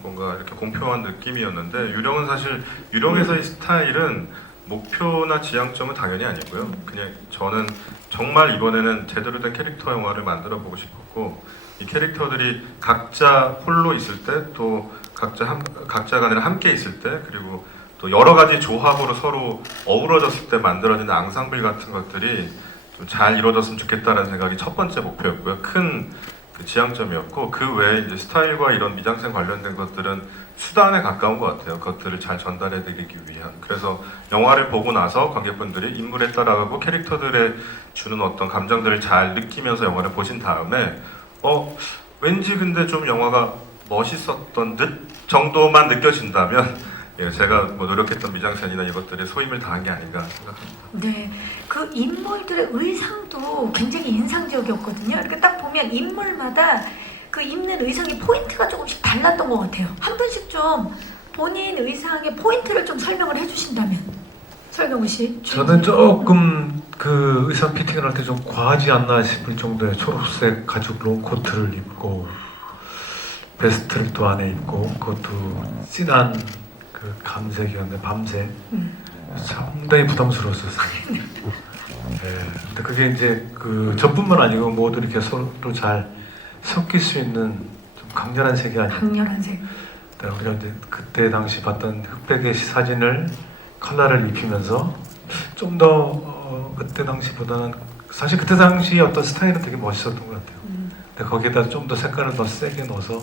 뭔가 이렇게 공평한 느낌이었는데, 유령은 사실 유령에서의 스타일은 목표나 지향점은 당연히 아니고요. 그냥 저는 정말 이번에는 제대로 된 캐릭터 영화를 만들어 보고 싶었고, 이 캐릭터들이 각자 홀로 있을 때, 또 각자가 아니라 함께 있을 때, 그리고 또 여러 가지 조합으로 서로 어우러졌을 때 만들어지는 앙상블 같은 것들이 좀 잘 이루어졌으면 좋겠다라는 생각이 첫 번째 목표였고요. 큰 그 지향점이었고, 그 외에 이제 스타일과 이런 미장센 관련된 것들은 수단에 가까운 것 같아요. 그것들을 잘 전달해드리기 위한. 그래서 영화를 보고 나서 관객분들이 인물에 따라가고 캐릭터들에 주는 어떤 감정들을 잘 느끼면서 영화를 보신 다음에 왠지 근데 좀 영화가 멋있었던 듯 정도만 느껴진다면 제가 뭐 노력했던 미장센이나 이것들에 소임을 다한 게 아닌가 생각합니다. 네, 그 인물들의 의상도 굉장히 인상적이었거든요. 이렇게 딱 보면 인물마다 그 입는 의상의 포인트가 조금씩 달랐던 것 같아요. 한 분씩 좀 본인 의상의 포인트를 좀 설명을 해주신다면, 설경구 씨. 저는 조금 그 의상 피팅을 할 때 좀 과하지 않나 싶을 정도의 초록색 가죽 롱코트를 입고 베스트를 또 안에 입고, 그것도 진한 그 감색이었는데 밤색 상당히 부담스러웠었어요. 네, 근데 그게 이제 그 저뿐만 아니고 모두 이렇게 서로 잘 섞일 수 있는 좀 강렬한 색이 아니에요. 강렬한 색. 우리가 이제 그때 당시 봤던 흑백의 사진을 컬러를 입히면서 좀 더 그때 당시보다는, 사실 그때 당시 어떤 스타일은 되게 멋있었던 것 같아요. 근데 거기에다 좀 더 색깔을 더 세게 넣어서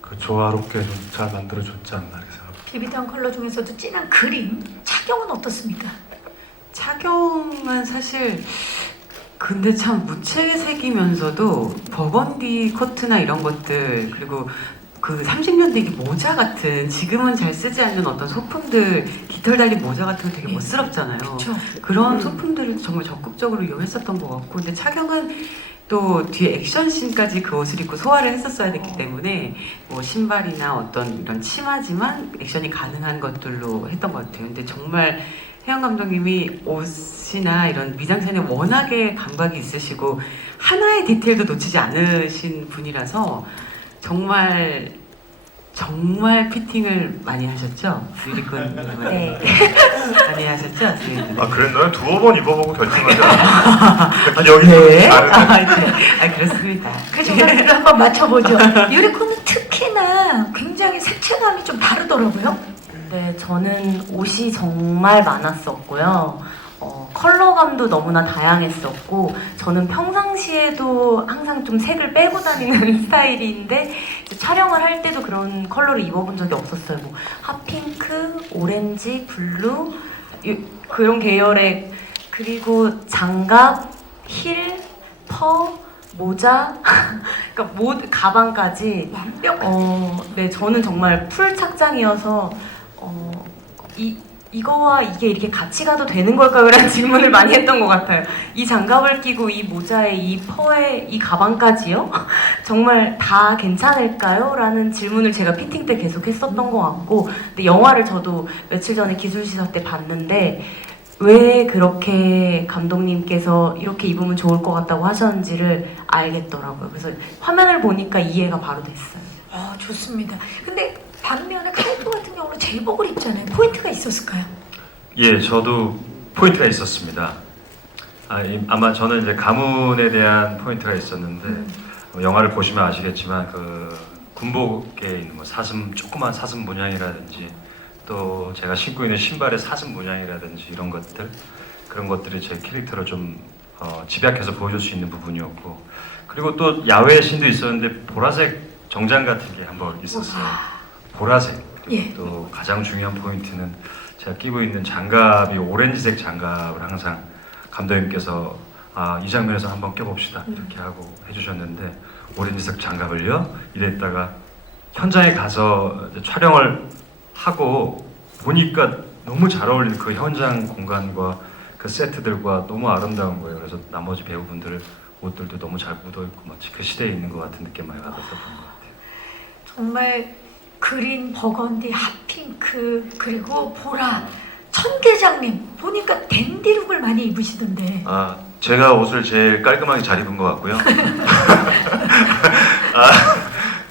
그 조화롭게 좀 잘 만들어줬지 않나 이렇게 생각합니다. 비비드한 컬러 중에서도 진한 그림, 착용은 어떻습니까? 착용은 사실 근데 참 무채색이면서도 버건디 코트나 이런 것들, 그리고 그 30년대 모자 같은, 지금은 잘 쓰지 않는 어떤 소품들, 깃털 달린 모자 같은 거 되게 멋스럽잖아요. 그렇죠. 그런 소품들을 정말 적극적으로 이용했었던 것 같고, 근데 착용은 또 뒤에 액션씬까지 그 옷을 입고 소화를 했었어야 됐기 때문에 뭐 신발이나 어떤 이런 치마지만 액션이 가능한 것들로 했던 것 같아요. 근데 정말 혜영 감독님이 옷이나 이런 미장센에 워낙에 감각이 있으시고 하나의 디테일도 놓치지 않으신 분이라서 정말 피팅을 많이 하셨죠? 유리군 네. 많이 하셨죠? 아 그랬나요? 두어 번 입어보고 결정하지 않았어요. 기억이 네. 다르네. 그렇습니다. 그 중간을 한번 맞춰보죠. 유리코는 특히나 굉장히 색채감이 좀 다르더라고요. 네, 저는 옷이 정말 많았었고요. 컬러감도 너무나 다양했었고, 저는 평상시에도 항상 좀 색을 빼고 다니는 스타일인데 촬영을 할 때도 그런 컬러를 입어본 적이 없었어요. 뭐 핫핑크, 오렌지, 블루 그런 계열의, 그리고 장갑, 힐, 퍼, 모자, 그러니까 가방까지 완벽한. 네, 저는 정말 풀 착장이어서 이거와 이게 이렇게 같이 가도 되는 걸까요? 라는 질문을 많이 했던 것 같아요. 이 장갑을 끼고 이 모자에 이 퍼에 이 가방까지요? 정말 다 괜찮을까요? 라는 질문을 제가 피팅 때 계속 했었던 것 같고, 근데 영화를 저도 며칠 전에 기술시사 때 봤는데 왜 그렇게 감독님께서 이렇게 입으면 좋을 것 같다고 하셨는지를 알겠더라고요. 그래서 화면을 보니까 이해가 바로 됐어요. 좋습니다. 근데 반면에 카이토 같은 경우는 제복을 입잖아요. 포인트가 있었을까요? 예, 저도 포인트가 있었습니다. 아마 저는 이제 가문에 대한 포인트가 있었는데 영화를 보시면 아시겠지만 그 군복에 있는 뭐 조그만 사슴 문양이라든지 또 제가 신고 있는 신발의 사슴 문양이라든지 이런 것들 그런 것들이 제 캐릭터를 좀 집약해서 보여줄 수 있는 부분이었고 그리고 또 야외 씬도 있었는데 보라색 정장 같은 게 한번 있었어요. 보라색. 예. 또 가장 중요한 포인트는 제가 끼고 있는 장갑이 오렌지색 장갑을 항상 감독님께서 이 장면에서 한번 껴봅시다 이렇게 하고 해주셨는데 오렌지색 장갑을요 이랬다가 현장에 가서 이제 촬영을 하고 보니까 너무 잘 어울리는 그 현장 공간과 그 세트들과 너무 아름다운 거예요. 그래서 나머지 배우분들 옷들도 너무 잘 묻어있고 마치 그 시대에 있는 것 같은 느낌 많이 받았었던 것 같아요. 정말 그린, 버건디, 핫핑크, 그리고 보라. 천계장님 보니까 댄디룩을 많이 입으시던데. 제가 옷을 제일 깔끔하게 잘 입은 것 같고요.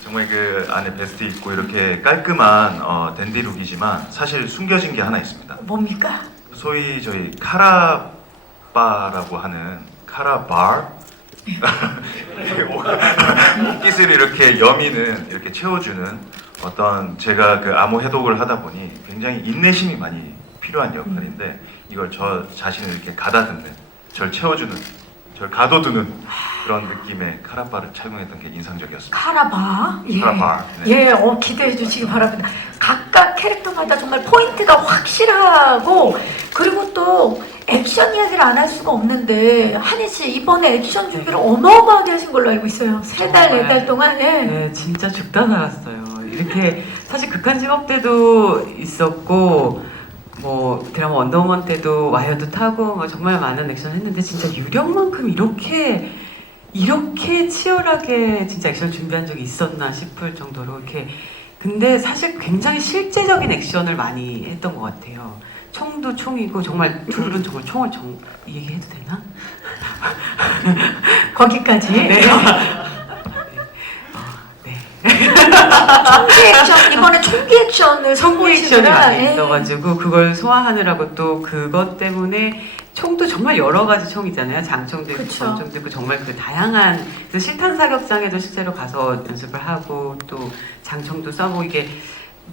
정말 그 안에 베스트 입고 이렇게 깔끔한 댄디룩이지만 사실 숨겨진 게 하나 있습니다. 뭡니까? 소위 저희 카라바라고 하는 카라바 옷깃을 이렇게 여미는 이렇게 채워주는 어떤 제가 그 암호 해독을 하다 보니 굉장히 인내심이 많이 필요한 역할인데 이걸 저 자신을 이렇게 가다듬는, 절 채워주는, 절 가둬두는 그런 느낌의 카라바를 착용했던 게 인상적이었습니다. 카라바. 예. 카라바. 네. 예, 기대해 주시기 바랍니다. 각각 캐릭터마다 정말 포인트가 확실하고 그리고 또 액션 이야기를 안 할 수가 없는데 한희 씨 이번에 액션 준비를 어마어마하게 하신 걸로 알고 있어요. 3달, 4달 동안. 예. 네, 진짜 죽다 살았어요. 이렇게 사실 극한 직업 때도 있었고 뭐 드라마 원더우먼 때도 와이어도 타고 뭐 정말 많은 액션 했는데 진짜 유령만큼 이렇게 치열하게 진짜 액션 준비한 적이 있었나 싶을 정도로 이렇게 근데 사실 굉장히 실제적인 액션을 많이 했던 것 같아요. 총도 총이고 정말 둘은 정말 총을 얘기해도 되나? 거기까지. 네. 총기 액션 이번에 총기 액션을 성공 액션이 선보이시더라. 많이 예. 있어가지고 그걸 소화하느라고 또 그것 때문에 총도 정말 여러 가지 총이잖아요. 장총도 있고 그쵸. 권총도 있고 정말 그 다양한 그래서 실탄 사격장에도 실제로 가서 연습을 하고 또 장총도 쏴고 이게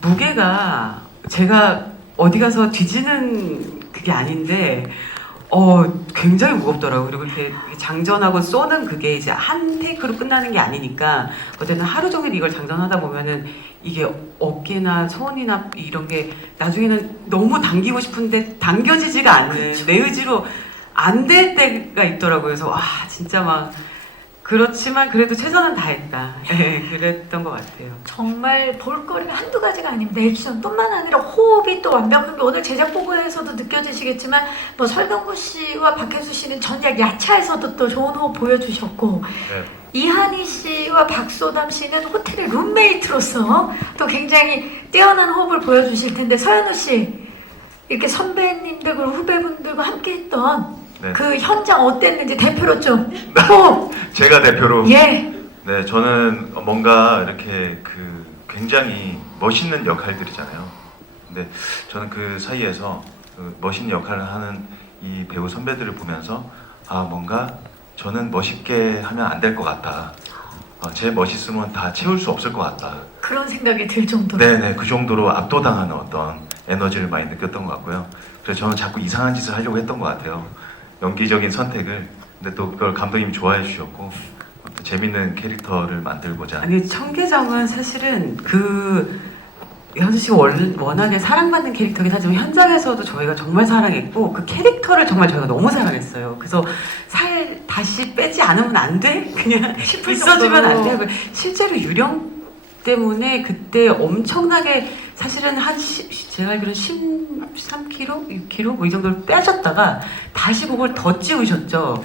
무게가 제가 어디 가서 뒤지는 그게 아닌데 굉장히 무겁더라고요. 그리고 이렇게 장전하고 쏘는 그게 이제 한 테이크로 끝나는 게 아니니까 어쨌든 하루 종일 이걸 장전하다 보면은 이게 어깨나 손이나 이런 게 나중에는 너무 당기고 싶은데 당겨지지가 않는 내 의지로 안 될 때가 있더라고요. 그래서 진짜 막 그렇지만 그래도 최선은 다했다. 네, 그랬던 것 같아요. 정말 볼거리가 한두 가지가 아닙니다. 액션뿐만 아니라 호흡이 또 완벽한 게 오늘 제작 보고에서도 느껴지시겠지만 뭐 설경구 씨와 박혜수 씨는 전작 야차에서도 또 좋은 호흡 보여주셨고 네. 이한희 씨와 박소담 씨는 호텔의 룸메이트로서 또 굉장히 뛰어난 호흡을 보여주실 텐데 서현우 씨 이렇게 선배님들 그리고 후배분들과 함께했던 네. 그 현장 어땠는지 대표로 좀 호흡. 제가 대표로 예. 네, 저는 뭔가 이렇게 그 굉장히 멋있는 역할들이잖아요. 근데 저는 그 사이에서 그 멋있는 역할을 하는 이 배우 선배들을 보면서 뭔가 저는 멋있게 하면 안 될 것 같다. 제 멋있으면 다 채울 수 없을 것 같다. 그런 생각이 들 정도로. 네네, 그 정도로 압도당하는 어떤 에너지를 많이 느꼈던 것 같고요. 그래서 저는 자꾸 이상한 짓을 하려고 했던 것 같아요. 연기적인 선택을. 근데 또 그걸 감독님이 좋아해 주셨고 또 재밌는 캐릭터를 만들고자. 아니 청계정은 사실은 현수 씨가 워낙에 사랑받는 캐릭터긴 하지만 현장에서도 저희가 정말 사랑했고 그 캐릭터를 정말 저희가 너무 사랑했어요. 그래서 살 다시 빼지 않으면 안 돼? 그냥 싶을 있어주면 안 정도로. 돼? 실제로 유령 때문에 그때 엄청나게 사실은 제가 알기로는 13kg, 6kg 뭐 이 정도를 빼셨다가 다시 그걸 더 찌우셨죠.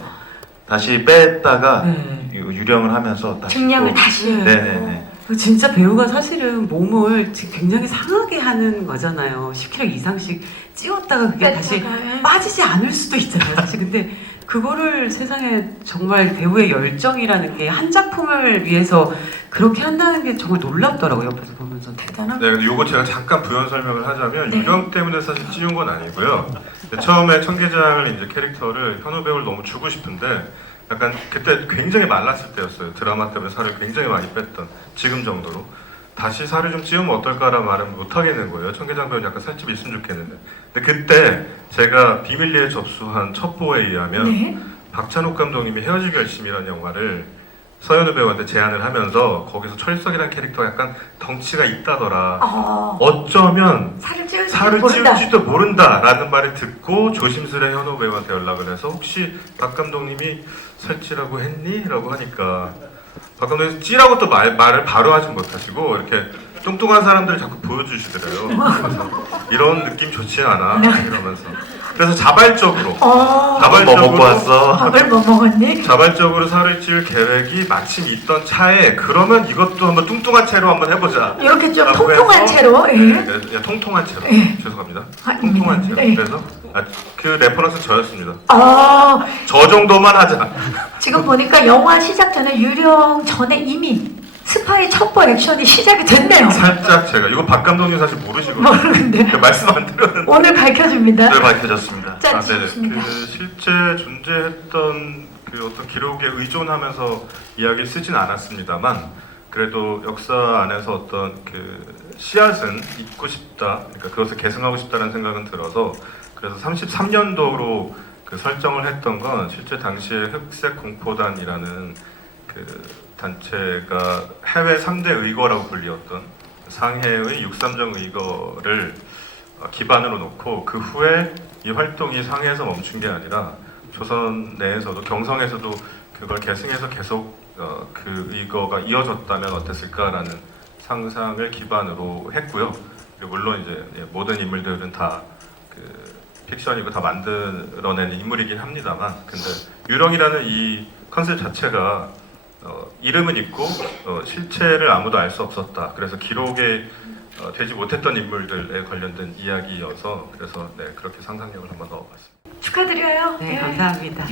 다시 뺐다가 네. 유령을 하면서 다시 증량을 또- 다시. 네네네. 진짜 배우가 사실은 몸을 지금 굉장히 상하게 하는 거잖아요. 10kg 이상씩 찌웠다가 그게 다시 뺐다가, 예. 빠지지 않을 수도 있잖아요. 사실 근데 그거를 세상에 정말 배우의 열정이라는 게 한 작품을 위해서 그렇게 한다는 게 정말 놀랍더라고요. 옆에서 보면서. 대단한. 네, 근데 요거 제가 잠깐 부연 설명을 하자면 네. 유령 때문에 사실 찌운 건 아니고요. 근데 처음에 청계장을 이제 캐릭터를 현우 배우를 너무 주고 싶은데 약간 그때 굉장히 말랐을 때였어요. 드라마 때문에 살을 굉장히 많이 뺐던 지금 정도로. 다시 살을 좀 찌우면 어떨까라는 말은 못 하겠는 거예요. 청계장 배우는 약간 살집이 있으면 좋겠는데. 근데 그때 제가 비밀리에 접수한 첩보에 의하면 네. 박찬욱 감독님이 헤어지기 결심이라는 영화를 서현우 배우한테 제안을 하면서 거기서 철석이라는 캐릭터가 약간 덩치가 있다더라. 어쩌면 살을 찌울지도 살을 모른다. 찌울지도 모른다라는 말을 듣고 조심스레 현우 배우한테 연락을 해서 혹시 박 감독님이 살찌라고 했니? 라고 하니까 박 감독님 찌라고 또 말을 바로 하진 못하시고 이렇게 뚱뚱한 사람들을 자꾸 보여주시더래요. 그래서 이런 느낌 좋지 않아 이러면서 그래서 자발적으로 밥을 뭐 먹고 왔어? 밥을 뭐 먹었니? 자발적으로 살을 찔 계획이 마침 있던 차에 그러면 이것도 한번 뚱뚱한 채로 한번 해보자. 이렇게 좀 라고 통통한 해서 채로. 예. 네, 통통한 채로. 예. 죄송합니다. 아닙니다. 통통한 채로. 예. 그래서 그 레퍼런스 저였습니다. 아, 저 정도만 하자. 지금 보니까 영화 시작 전에 유령 전에 이미 스파이 첩보 액션이 시작이 됐네요. 살짝 제가 이거 박 감독님 사실 모르시거든요. 모르는데 말씀 안 드렸는데. 오늘 밝혀줍니다. 네, 밝혀졌습니다. 자, 네네. 좋습니다. 그 실제 존재했던 그 어떤 기록에 의존하면서 이야기를 쓰진 않았습니다만 그래도 역사 안에서 어떤 그 씨앗은 잇고 싶다. 그러니까 그것을 계승하고 싶다는 생각은 들어서 그래서 33년도로 그 설정을 했던 건 실제 당시에 흑색 공포단이라는 그 단체가 해외 3대 의거라고 불리었던 상해의 6.3정 의거를 기반으로 놓고 그 후에 이 활동이 상해에서 멈춘 게 아니라 조선 내에서도 경성에서도 그걸 계승해서 계속 그 의거가 이어졌다면 어땠을까라는 상상을 기반으로 했고요. 그리고 물론 이제 모든 인물들은 다 그 픽션이고 다 만들어내는 인물이긴 합니다만 근데 유령이라는 이 컨셉 자체가 이름은 있고 실체를 아무도 알 수 없었다. 그래서 기록에 되지 못했던 인물들에 관련된 이야기여서 그래서 네, 그렇게 상상력을 한번 넣어봤습니다. 축하드려요. 네, 예. 감사합니다.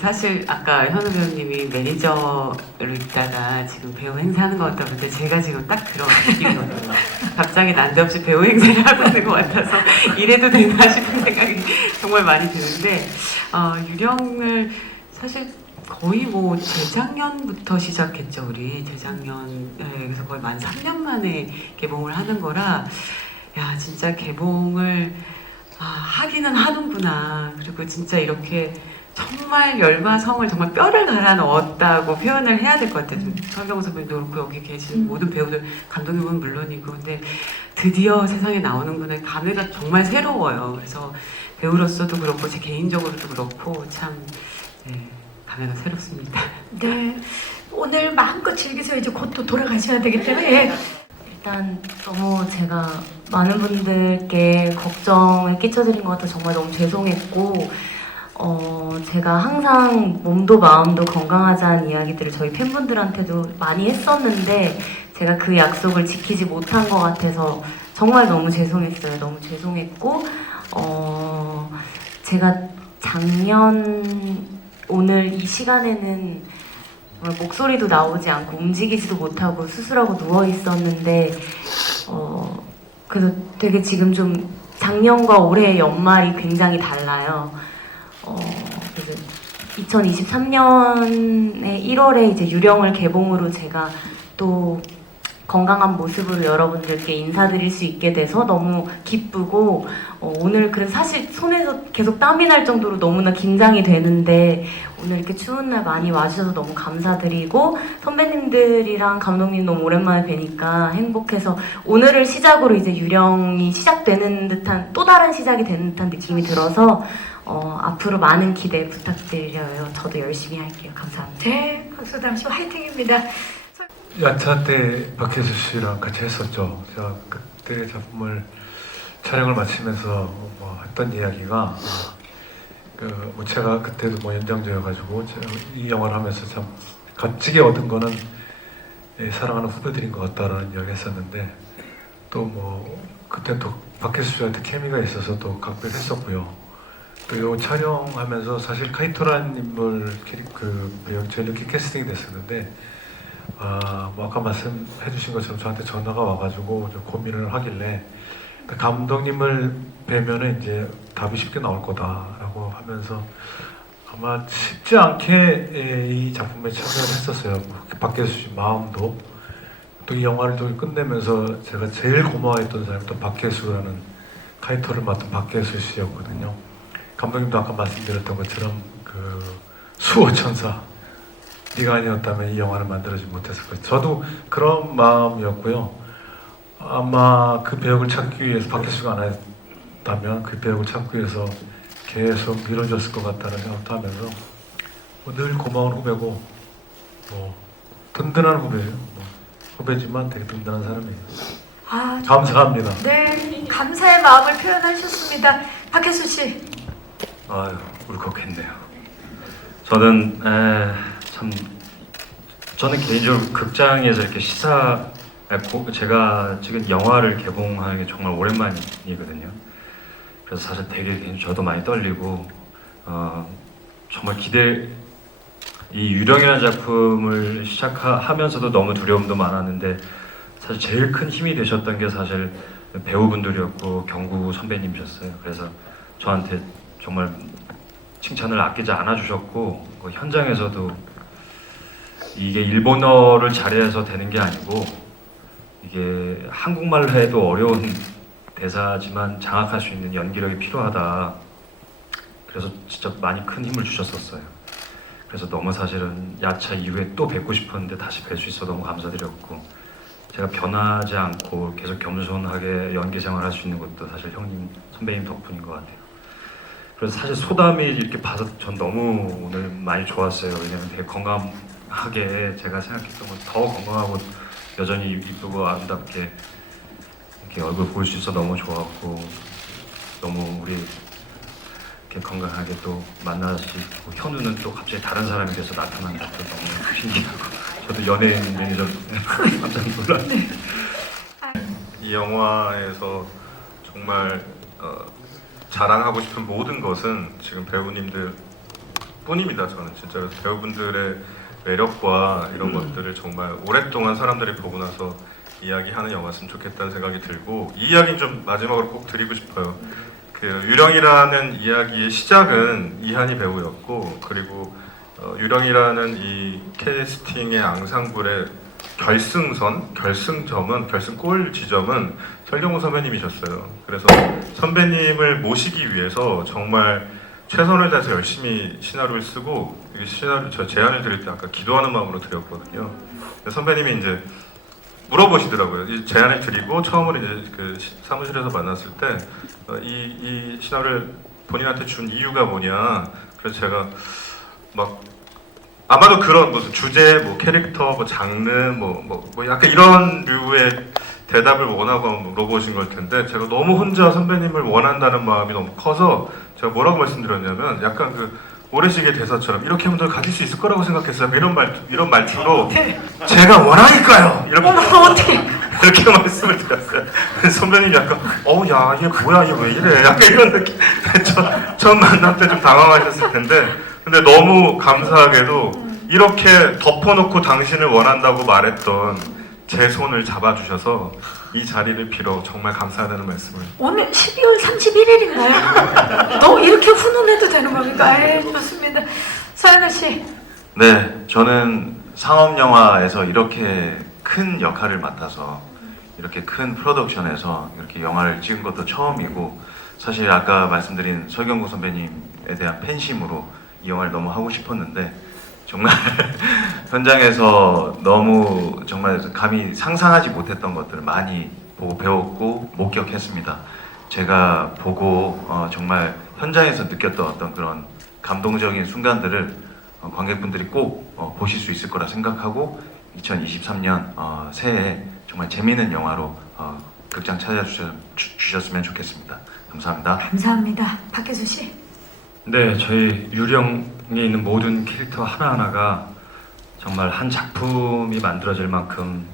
사실 아까 현우 배우님이 매니저로 있다가 지금 배우 행사하는 것 같다 보는데 제가 지금 딱 그런 느낌이거든요. 갑자기 난데없이 배우 행사를 하고 있는 것 같아서 이래도 되나 싶은 생각이 정말 많이 드는데 유령을 사실 거의 뭐 재작년부터 시작했죠. 우리 재작년 그래서 거의 만 3년 만에 개봉을 하는 거라 야 진짜 개봉을 하기는 하는구나. 그리고 진짜 이렇게 정말 열마성을 정말 뼈를 갈아 넣었다고 표현을 해야 될 것 같아요. 설경호 선배님도 그렇고 여기 계신 모든 배우들, 감독님은 물론이고 근데 드디어 세상에 나오는구나. 감회가 정말 새로워요. 그래서 배우로서도 그렇고 제 개인적으로도 그렇고 참 감회가 새롭습니다. 네. 오늘 마음껏 즐기세요. 이제 곧 또 돌아가셔야 되기 때문에. 예. 일단 너무 제가 많은 분들께 걱정을 끼쳐드린 것 같아서 정말 너무 죄송했고 제가 항상 몸도 마음도 건강하자는 이야기들을 저희 팬분들한테도 많이 했었는데 제가 그 약속을 지키지 못한 것 같아서 정말 너무 죄송했어요. 너무 죄송했고 제가 작년 오늘 이 시간에는 목소리도 나오지 않고 움직이지도 못하고 수술하고 누워 있었는데 그래서 되게 지금 좀 작년과 올해의 연말이 굉장히 달라요. 그래서 2023년에 1월에 이제 유령을 개봉으로 제가 또 건강한 모습으로 여러분들께 인사드릴 수 있게 돼서 너무 기쁘고 오늘 그래서 사실 손에서 계속 땀이 날 정도로 너무나 긴장이 되는데 오늘 이렇게 추운 날 많이 와주셔서 너무 감사드리고 선배님들이랑 감독님 너무 오랜만에 뵈니까 행복해서 오늘을 시작으로 이제 유령이 시작되는 듯한 또 다른 시작이 되는 듯한 느낌이 들어서 앞으로 많은 기대 부탁드려요. 저도 열심히 할게요. 감사합니다. 네, 박수담 씨 화이팅입니다. 야차 때 박혜수 씨랑 같이 했었죠. 제가 그때 작품을 촬영을 마치면서 뭐 했던 이야기가 뭐 제가 그때도 뭐 연장자여가지고 제가 이 영화를 하면서 참 값지게 얻은 거는 사랑하는 후배들인 것 같다라는 이야기 했었는데 또 뭐 그때 또 박혜수 씨한테 케미가 있어서 또 각별했었고요. 또 이 촬영하면서 사실 카이토라는 인물 그 배우 제일 늦게 캐스팅이 됐었는데 뭐 아까 말씀해주신 것처럼 저한테 전화가 와가지고 좀 고민을 하길래 감독님을 뵈면은 이제 답이 쉽게 나올 거다라고 하면서 아마 쉽지 않게 이 작품에 참여를 했었어요. 박혜수 씨 마음도 또 이 영화를 또 끝내면서 제가 제일 고마워했던 사람이 또 박혜수라는 카이토를 맡은 박혜수 씨였거든요. 감독님도 아까 말씀드렸던 것처럼 그 수호천사 네가 아니었다면 이 영화를 만들어지 못했을 거예요. 저도 그런 마음이었고요. 아마 그 배역을 찾기 위해서 박혜수가 안 했다면 그 배역을 찾기 위해서 계속 미뤄졌을 것 같다는 생각도 하면서 늘 고마운 후배고 뭐 든든한 후배예요. 후배지만 되게 든든한 사람이에요. 감사합니다. 네, 감사의 마음을 표현하셨습니다. 박혜수 씨. 아유, 울컥했네요. 저는 저는 개인적으로 극장에서 이렇게 제가 지금 영화를 개봉하는 게 정말 오랜만이거든요. 그래서 사실 되게 저도 많이 떨리고 정말 이 유령이라는 작품을 시작하면서도 너무 두려움도 많았는데 사실 제일 큰 힘이 되셨던 게 사실 배우분들이었고 경구 선배님이셨어요. 그래서 저한테 정말 칭찬을 아끼지 않아 주셨고 현장에서도 이게 일본어를 잘해서 되는 게 아니고 이게 한국말로 해도 어려운 대사지만 장악할 수 있는 연기력이 필요하다. 그래서 진짜 많이 큰 힘을 주셨었어요. 그래서 너무 사실은 야차 이후에 또 뵙고 싶었는데 다시 뵐 수 있어 너무 감사드렸고 제가 변하지 않고 계속 겸손하게 연기 생활할 수 있는 것도 사실 형님, 선배님 덕분인 것 같아요. 그래서 사실 소담이 이렇게 봐서 전 너무 오늘 많이 좋았어요. 왜냐면 되게 건강하게 제가 생각했던 것 더 건강하고 여전히 이쁘고 아름답게 이렇게 얼굴 볼 수 있어 너무 좋았고 너무 우리 이렇게 건강하게 또 만나시고 현우는 또 갑자기 다른 사람이 돼서 나타난 것도 너무 신기하고 저도 연예인 매니저 깜짝 놀랐네요. 이 영화에서 정말 자랑하고 싶은 모든 것은 지금 배우님들 뿐입니다. 저는 진짜 배우분들의 매력과 이런 것들을 정말 오랫동안 사람들이 보고 나서 이야기하는 영화였으면 좋겠다는 생각이 들고 이 이야기는 좀 마지막으로 꼭 드리고 싶어요. 그 유령이라는 이야기의 시작은 이한이 배우였고 그리고 유령이라는 이 캐스팅의 앙상블의 결승골 지점은 설경구 선배님이셨어요. 그래서 선배님을 모시기 위해서 정말 최선을 다해서 열심히 시나리오를 쓰고 저 제안을 드릴 때 아까 기도하는 마음으로 드렸거든요. 선배님이 이제 물어보시더라고요. 이 제안을 드리고 처음으로 이제 그 사무실에서 만났을 때 이 시나리오를 본인한테 준 이유가 뭐냐. 그래서 제가 막 아마도 그런 무슨 주제, 뭐 캐릭터, 뭐 장르, 뭐 약간 이런 류의 대답을 원하고 물어보신 걸 텐데 제가 너무 혼자 선배님을 원한다는 마음이 너무 커서 제가 뭐라고 말씀드렸냐면 약간 그 모래시계 대사처럼 이렇게 하면 더 가질 수 있을 거라고 생각했어요. 이런 말투로 제가 원하니까요. 이렇게 말씀을 드렸어요. 선배님이 약간 야 얘 뭐야 얘 왜 이래 약간 이런 느낌. 처음 만날 때 좀 당황하셨을 텐데 근데 너무 감사하게도 이렇게 덮어놓고 당신을 원한다고 말했던 제 손을 잡아주셔서 이 자리를 빌어 정말 감사하다는 말씀을. 오늘 12월 31일인가요? 너 이렇게 훈훈해도 되는 겁니까? 좋습니다. 서현우 씨. 네, 저는 상업 영화에서 이렇게 큰 역할을 맡아서 이렇게 큰 프로덕션에서 이렇게 영화를 찍은 것도 처음이고 사실 아까 말씀드린 설경구 선배님에 대한 팬심으로 이 영화를 너무 하고 싶었는데 정말 현장에서 너무 정말 감히 상상하지 못했던 것들을 많이 보고 배웠고 목격했습니다. 제가 보고 정말 현장에서 느꼈던 어떤 그런 감동적인 순간들을 관객분들이 꼭 보실 수 있을 거라 생각하고 2023년 새해에 정말 재미있는 영화로 극장 찾아주셨으면 좋겠습니다. 감사합니다. 감사합니다. 박혜수 씨. 네, 저희 유령에 있는 모든 캐릭터 하나하나가 정말 한 작품이 만들어질 만큼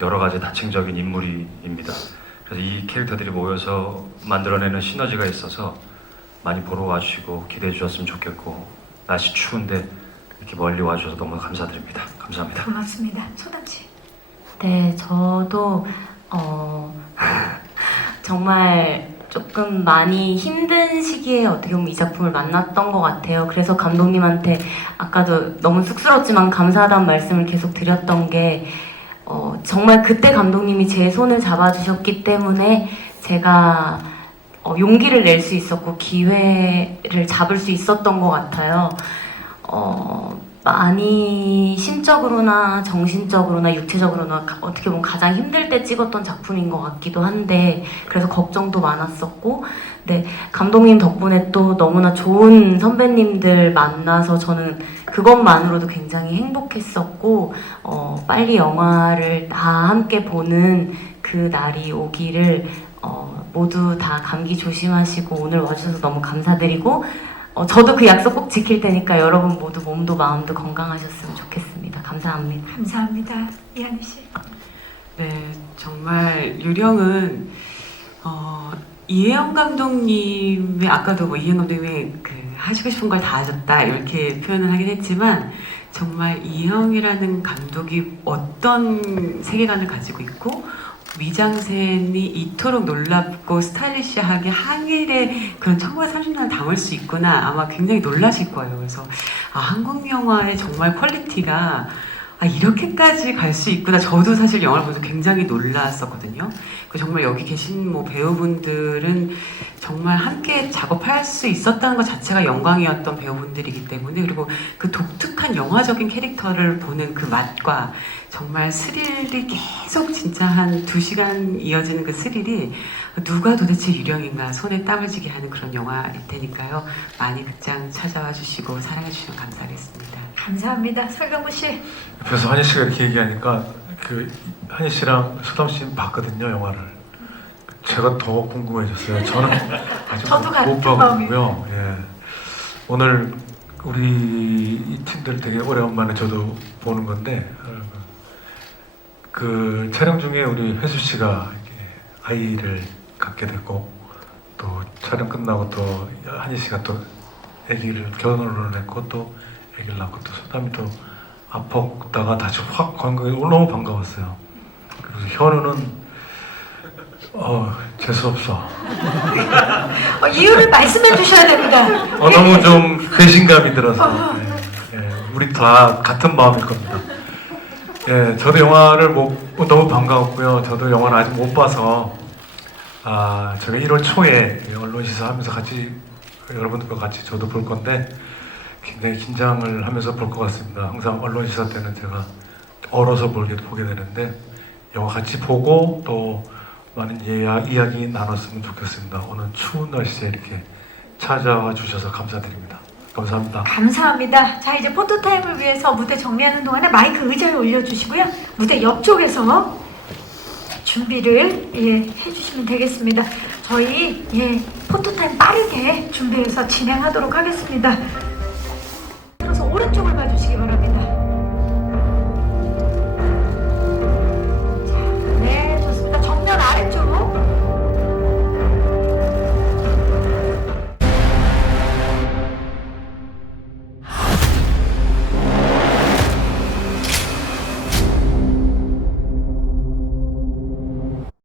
여러 가지 다층적인 인물입니다. 그래서 이 캐릭터들이 모여서 만들어내는 시너지가 있어서 많이 보러 와주시고 기대해 주셨으면 좋겠고, 날씨 추운데 이렇게 멀리 와주셔서 너무 감사드립니다. 감사합니다. 고맙습니다. 소담 씨. 네, 저도 정말 조금 많이 힘든 시기에 어떻게 보면 이 작품을 만났던 것 같아요. 그래서 감독님한테 아까도 너무 쑥스럽지만 감사하다는 말씀을 계속 드렸던 게 정말 그때 감독님이 제 손을 잡아주셨기 때문에 제가 용기를 낼 수 있었고 기회를 잡을 수 있었던 것 같아요. 많이 심적으로나 정신적으로나 육체적으로나 어떻게 보면 가장 힘들 때 찍었던 작품인 것 같기도 한데, 그래서 걱정도 많았었고, 네, 감독님 덕분에 또 너무나 좋은 선배님들 만나서 저는 그것만으로도 굉장히 행복했었고, 빨리 영화를 다 함께 보는 그 날이 오기를 모두 다 감기 조심하시고 오늘 와주셔서 너무 감사드리고, 저도 그 약속 꼭 지킬 테니까 여러분 모두 몸도 마음도 건강하셨으면 좋겠습니다. 감사합니다. 감사합니다. 이한희 씨. 네, 정말 유령은 이혜영 감독님의 아까도 뭐 이혜영 감독님이 그 하시고 싶은 걸 다 하셨다 이렇게 표현을 하긴 했지만, 정말 이혜영이라는 감독이 어떤 세계관을 가지고 있고 미장센이 이토록 놀랍고 스타일리시하게 항일의 그런 1930년을 담을 수 있구나, 아마 굉장히 놀라실 거예요. 그래서 한국 영화의 정말 퀄리티가 이렇게까지 갈 수 있구나. 저도 사실 영화를 보면서 굉장히 놀랐었거든요. 정말 여기 계신 뭐 배우분들은 정말 함께 작업할 수 있었다는 것 자체가 영광이었던 배우분들이기 때문에, 그리고 그 독특한 영화적인 캐릭터를 보는 그 맛과 정말 스릴이 계속 진짜 한 2시간 이어지는 그 스릴이 누가 도대체 유령인가 손에 땀을 쥐게 하는 그런 영화일 테니까요. 많이 극장 찾아와 주시고 사랑해 주시면 감사하겠습니다. 감사합니다. 설경구 씨. 옆에서 한희 씨가 이렇게 얘기하니까 그 한희 씨랑 소담 씨는 봤거든요, 영화를. 제가 더 궁금해졌어요. 저는 아직 저도 같은 못 봐봤고요. 예. 오늘 우리 이 팀들 되게 오래간만에 저도 보는 건데, 그 촬영 중에 우리 혜수 씨가 아이를 갖게 됐고, 또 촬영 끝나고 또 한희 씨가 또 아기를 결혼을 했고 또 아기를 낳고, 또 소담이 또 아팠다가 다시 확 건강해. 너무 반가웠어요. 그래서 현우는 재수없어. 이유를 말씀해 주셔야 됩니다. 너무 좀 배신감이 들어서. 우리 다 같은 마음일 겁니다. 저도 영화를 너무 반가웠고요. 저도 영화를 아직 못 봐서 제가 1월 초에 언론 시사하면서 같이 여러분들과 같이 저도 볼 건데 굉장히 긴장을 하면서 볼 것 같습니다. 항상 언론 시사 때는 제가 얼어서 보게 되는데 영화 같이 보고 또 많은 이야기 나눴으면 좋겠습니다. 오늘 추운 날씨에 이렇게 찾아와 주셔서 감사드립니다. 감사합니다. 감사합니다. 자, 이제 포토타임을 위해서 무대 정리하는 동안에 마이크 의자에 올려주시고요. 무대 옆쪽에서 준비를 해주시면 되겠습니다. 저희 포토타임 빠르게 준비해서 진행하도록 하겠습니다. 그래서 오른쪽을 봐주시기 바랍니다.